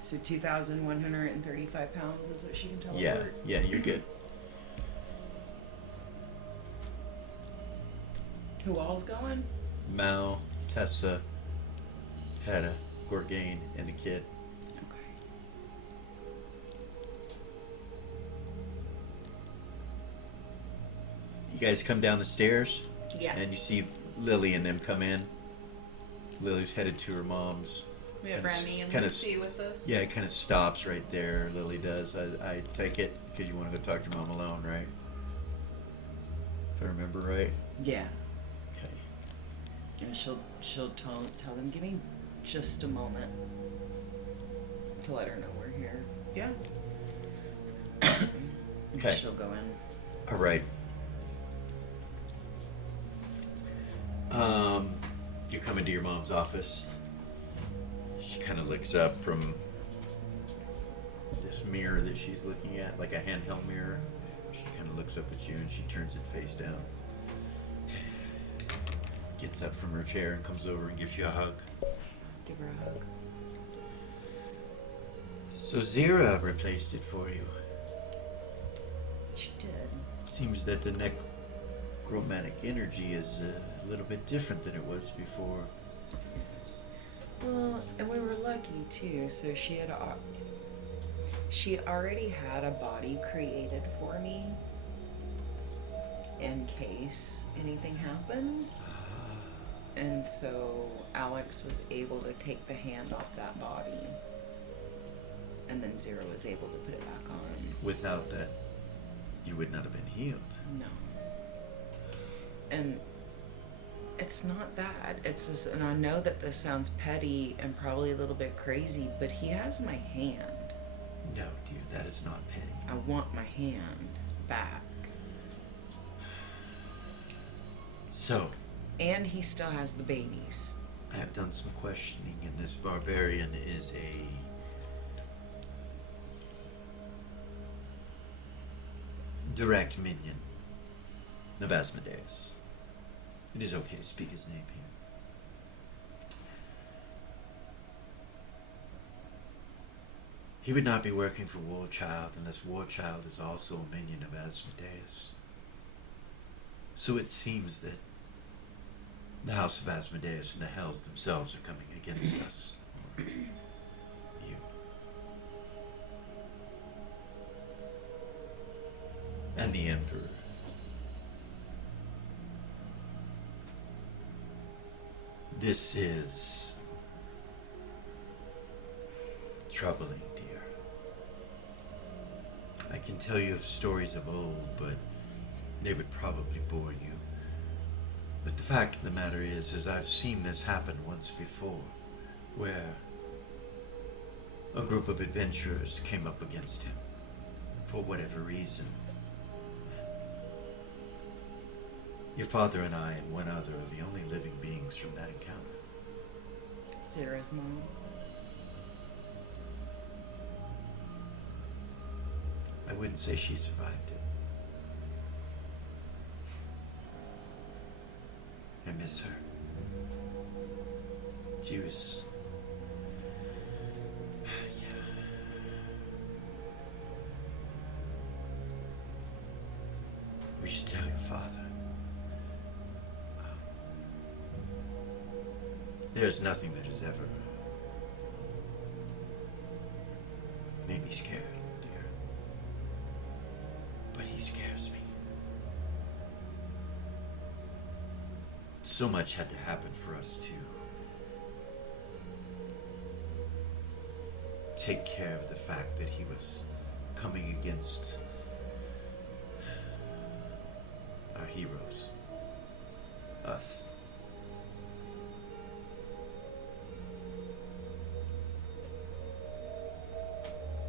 So 2,135 pounds is what she can teleport. Yeah, yeah, you're good. Who all's going? Mal, Tessa, Hedda, Gorgain, and the kid. Okay. You guys come down the stairs, Yeah. and you see Lily and them come in. Lily's headed to her mom's. We have Kinda s- Remy and kinda Lucy with us. Yeah, it kind of stops right there. Lily does. I take it because you want to go talk to your mom alone, right? If I remember right. Yeah. Okay. And she'll tell them, give me just a moment to let her know we're here. Yeah. And Okay. she'll go in. All right. You come into your mom's office. She kind of looks up from this mirror that she's looking at, like a handheld mirror. She kind of looks up at you and she turns it face down. Gets up from her chair and comes over and gives you a hug. Give her a hug. So Zira replaced it for you. She did. Seems that the necromantic energy is a little bit different than it was before. Yes. Well, and we were lucky too. So she already had a body created for me in case anything happened. And so Alex was able to take the hand off that body. And then Zero was able to put it back on. Without that, you would not have been healed. No. And it's not that. It's this, and I know that this sounds petty and probably a little bit crazy, but he has my hand. No, dear, that is not petty. I want my hand back. So, And he still has the babies. I have done some questioning, and this barbarian is a direct minion of Asmodeus. It is okay to speak his name here. He would not be working for Warchild unless Warchild is also a minion of Asmodeus. So it seems that the House of Asmodeus and the Hells themselves are coming against us. Or you. And the Emperor. This is troubling, dear. I can tell you of stories of old, but they would probably bore you. But the fact of the matter is I've seen this happen once before, where a group of adventurers came up against him, for whatever reason. Your father and I and one other are the only living beings from that encounter. Zero's mom. I wouldn't say she survived it. I miss her. She was... yeah. We should tell your father. There's nothing that has ever made me scared, dear. But he scares me. So much had to happen for us to take care of the fact that he was coming against our heroes. Us.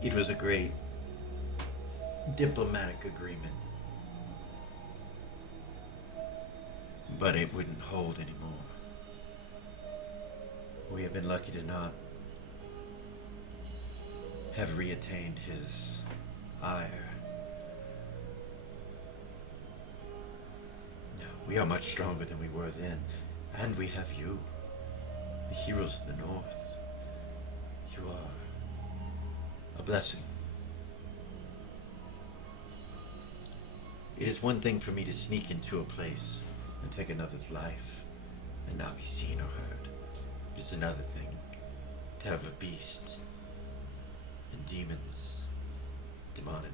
It was a great diplomatic agreement, but it wouldn't hold anymore. We have been lucky to not have reattained his ire. No, we are much stronger than we were then, and we have you, the heroes of the North. You are a blessing. It is one thing for me to sneak into a place and take another's life and not be seen or heard. It is another thing to have a beast and demons, demonic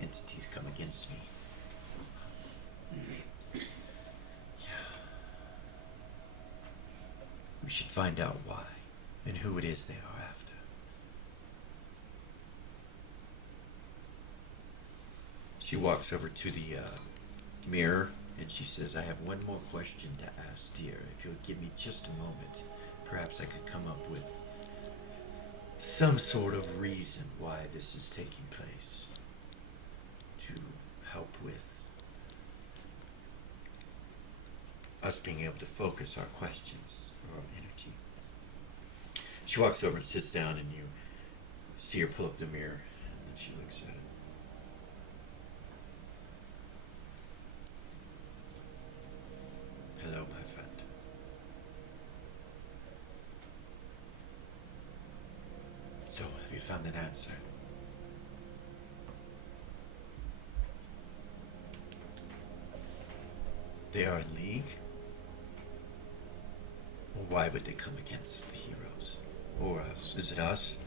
entities come against me. Yeah. We should find out why and who it is they are after. She walks over to the mirror and she says, I have one more question to ask, dear. If you'll give me just a moment, perhaps I could come up with some sort of reason why this is taking place to help with us being able to focus our questions or our energy. She walks over and sits down, and you see her pull up the mirror, and then she looks at it. Hello, my friend. So, have you found an answer? They are in league? Well, why would they come against the heroes? Or us? Is it us?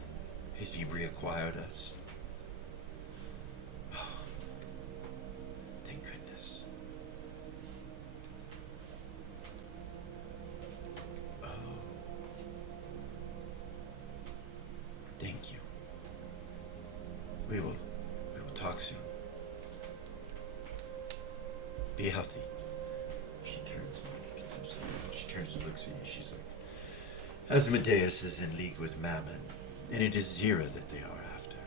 Has he reacquired us? Thank goodness. Oh. Thank you. We will talk soon. Be healthy. She turns and looks at you. She's like, Asmodeus is in league with Mammon, and it is Zira that they are after.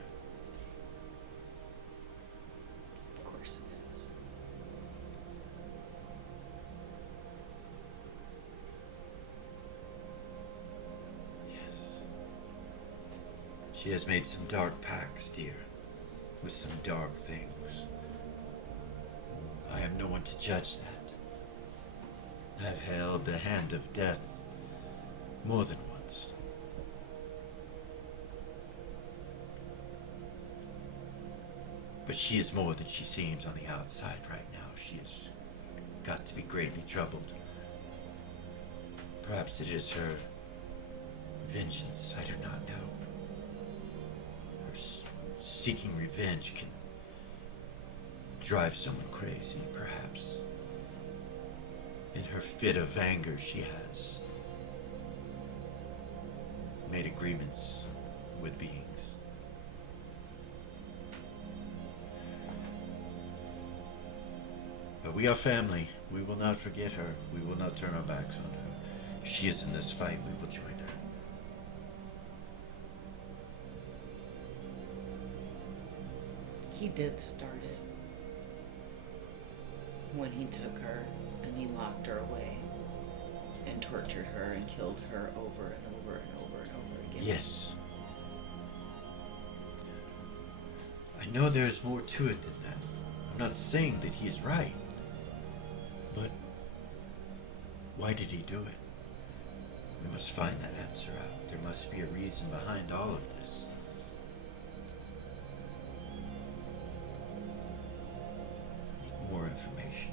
Of course it is. Yes. She has made some dark pacts, dear, with some dark things. I am no one to judge that. I've held the hand of death more than once. But she is more than she seems on the outside right now. She has got to be greatly troubled. Perhaps it is her vengeance, I do not know. Her seeking revenge can drive someone crazy, perhaps. In her fit of anger, she has made agreements with beings. But we are family. We will not forget her. We will not turn our backs on her. If she is in this fight, we will join her. He did start it when he took her and he locked her away and tortured her and killed her over and over and over and over again. Yes. I know there's more to it than that. I'm not saying that he is right. But why did he do it? We must find that answer out. There must be a reason behind all of this. Need more information.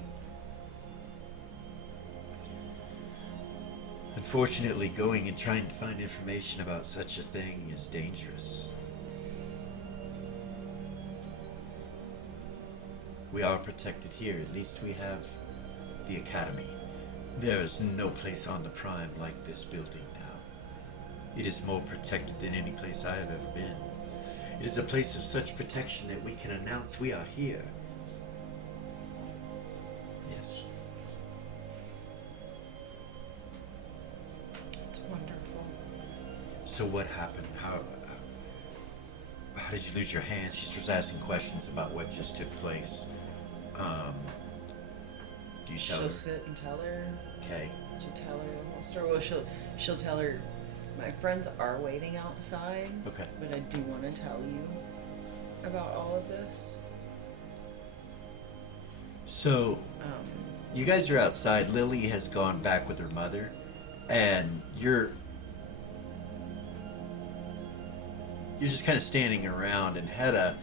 Unfortunately, going and trying to find information about such a thing is dangerous. We are protected here. At least we have the Academy. There is no place on the Prime like this building now. It is more protected than any place I have ever been. It is a place of such protection that we can announce we are here. Yes. It's wonderful. So what happened? How did you lose your hand? She's just asking questions about what just took place. Do you tell She'll her? sit and tell her. Okay. She'll tell her the whole story. Well, she'll tell her, my friends are waiting outside. Okay. But I do want to tell you about all of this. So, you guys are outside. Lily has gone back with her mother, and you're just kind of standing around, and Hedda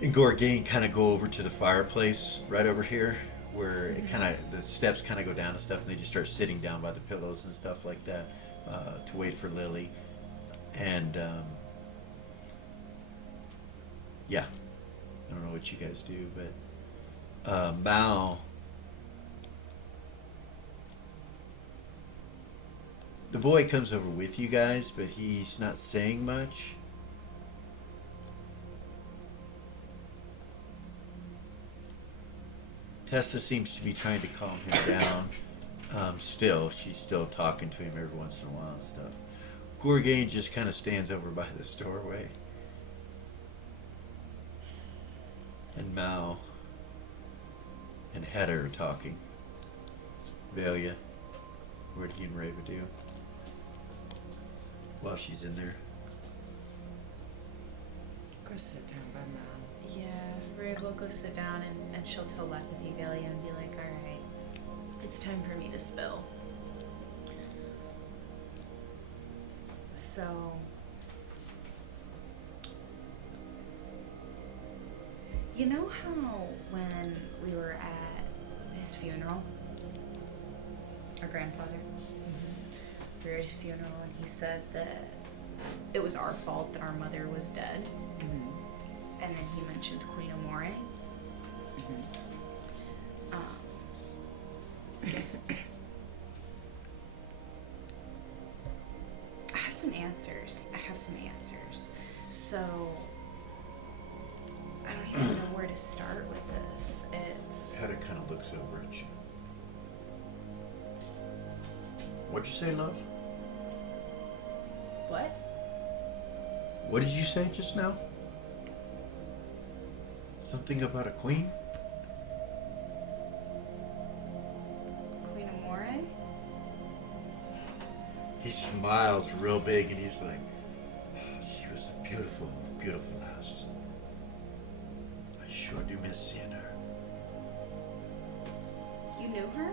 and Gorgain kind of go over to the fireplace right over here, where it kind of, the steps kind of go down and stuff, and they just start sitting down by the pillows and stuff like that to wait for Lily. And yeah, I don't know what you guys do, but Mal, the boy comes over with you guys, but he's not saying much. Tessa seems to be trying to calm him down. She's still talking to him every once in a while and stuff. Gorgain just kind of stands over by this doorway. And Mal and Hedda are talking. Velia, what did you and Rava do while she's in there? Go sit down by Mal. Yeah, Rave will go sit down and she'll telepathy Velia and be like, alright, it's time for me to spill. So, you know how when we were at his funeral. Our grandfather. We were at his funeral, and he said that it was our fault that our mother was dead. And then he mentioned Queen Amore. I have some answers. So, I don't even know where to start with this. It's... Hedda kind of looks over at you. What'd you say, love? What? What did you say just now? Something about a queen? Queen Amore? He smiles real big and he's like, she was a beautiful, beautiful lass. I sure do miss seeing her. You knew her?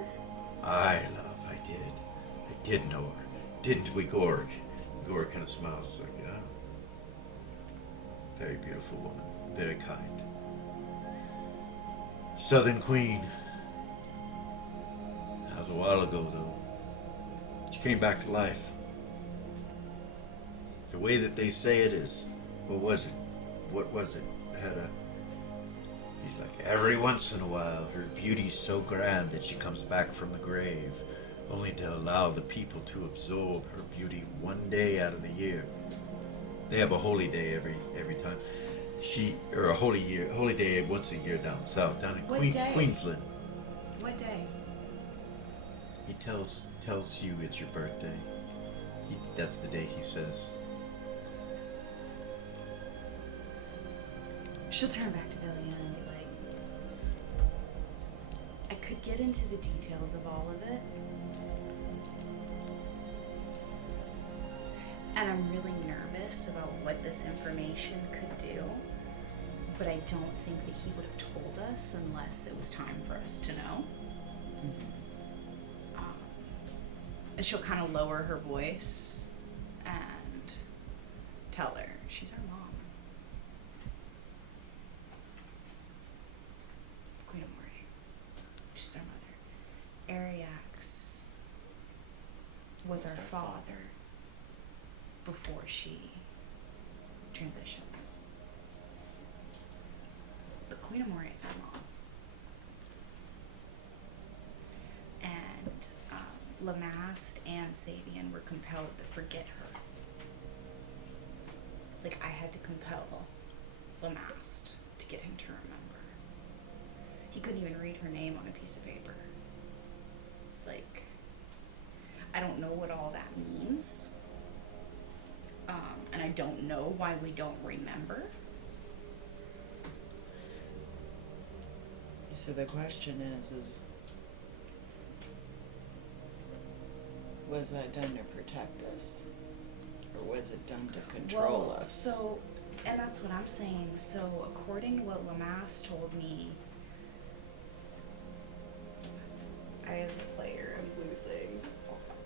Aye, love, I did. I did know her. Didn't we, Gorg? Gorg kind of smiles. He's like, yeah. Very beautiful woman. Very kind. Southern Queen. That was a while ago, though. She came back to life. The way that they say it is, what was it? He's like, every once in a while, her beauty's so grand that she comes back from the grave, only to allow the people to absorb her beauty one day out of the year. They have a holy day every time. A holy day once a year down south, down in What day? Queensland. What day? He tells you it's your birthday. That's the day he says. She'll turn back to Billy and be like, I could get into the details of all of it. And I'm really nervous about what this information could do. But I don't think that he would have told us unless it was time for us to know. And she'll kind of lower her voice and tell her she's our mom. Queen Amore. She's our mother. Ariax was our father before she transitioned. But Queen Amore is our mom. And Lamast and Sabian were compelled to forget her. Like, I had to compel Lamast to get him to remember. He couldn't even read her name on a piece of paper. Like, I don't know what all that means. And I don't know why we don't remember. So the question is was that done to protect us? Or was it done to control us? So, and that's what I'm saying. So, according to what Lamast told me, I, as a player, am losing. Hold on.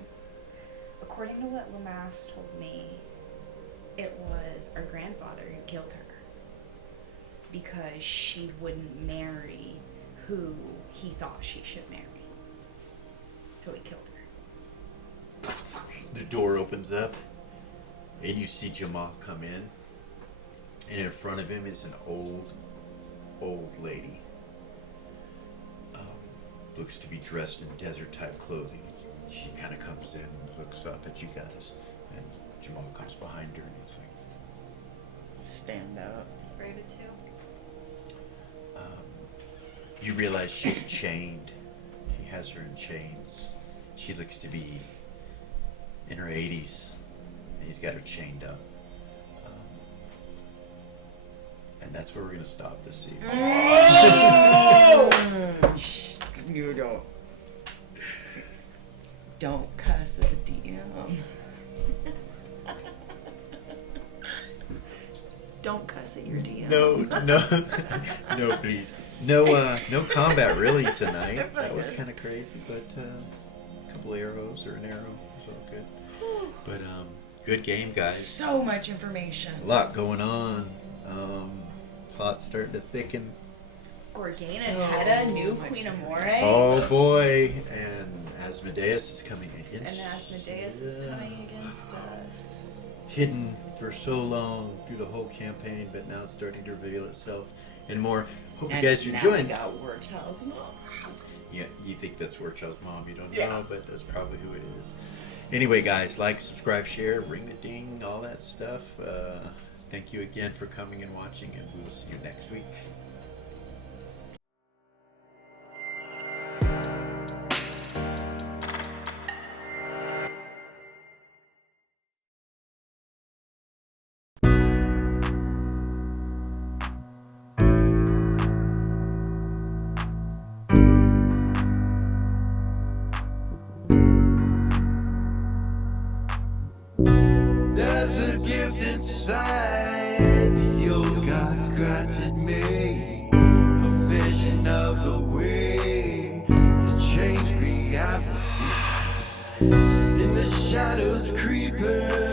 According to what Lamast told me, it was our grandfather who killed her because she wouldn't marry who he thought she should marry. So he killed her. The door opens up, and you see Jamal come in, and in front of him is an old lady. Looks to be dressed in desert-type clothing. She kind of comes in and looks up at you guys, and Jamal comes behind her, and he's like, Stand up. Rated too. you realize she's chained. He has her in chains. She looks to be in her 80s. He's got her chained up. And that's where we're going to stop this evening. You don't cuss at the DM. Don't cuss at your DM. No, please. No combat really tonight. That was kind of crazy, but a couple arrows or an arrow was all good. But good game, guys. So much information. A lot going on. Plot's starting to thicken. Gorgain So and Hedda, new much Queen of information. Moray. Oh boy, and Asmodeus is coming And against. Asmodeus is coming against us. Hidden for so long through the whole campaign, but now it's starting to reveal itself and more. Hope you guys are now enjoying. we got Warchild's mom. Yeah, you think that's Warchild's mom. You don't Yeah. know, but that's probably who it is. Anyway, guys, like, subscribe, share, ring the ding, all that stuff. Thank you again for coming and watching, and we will see you next week. There's a gift inside the old gods granted me, a vision of the way to change reality. In the shadows creeping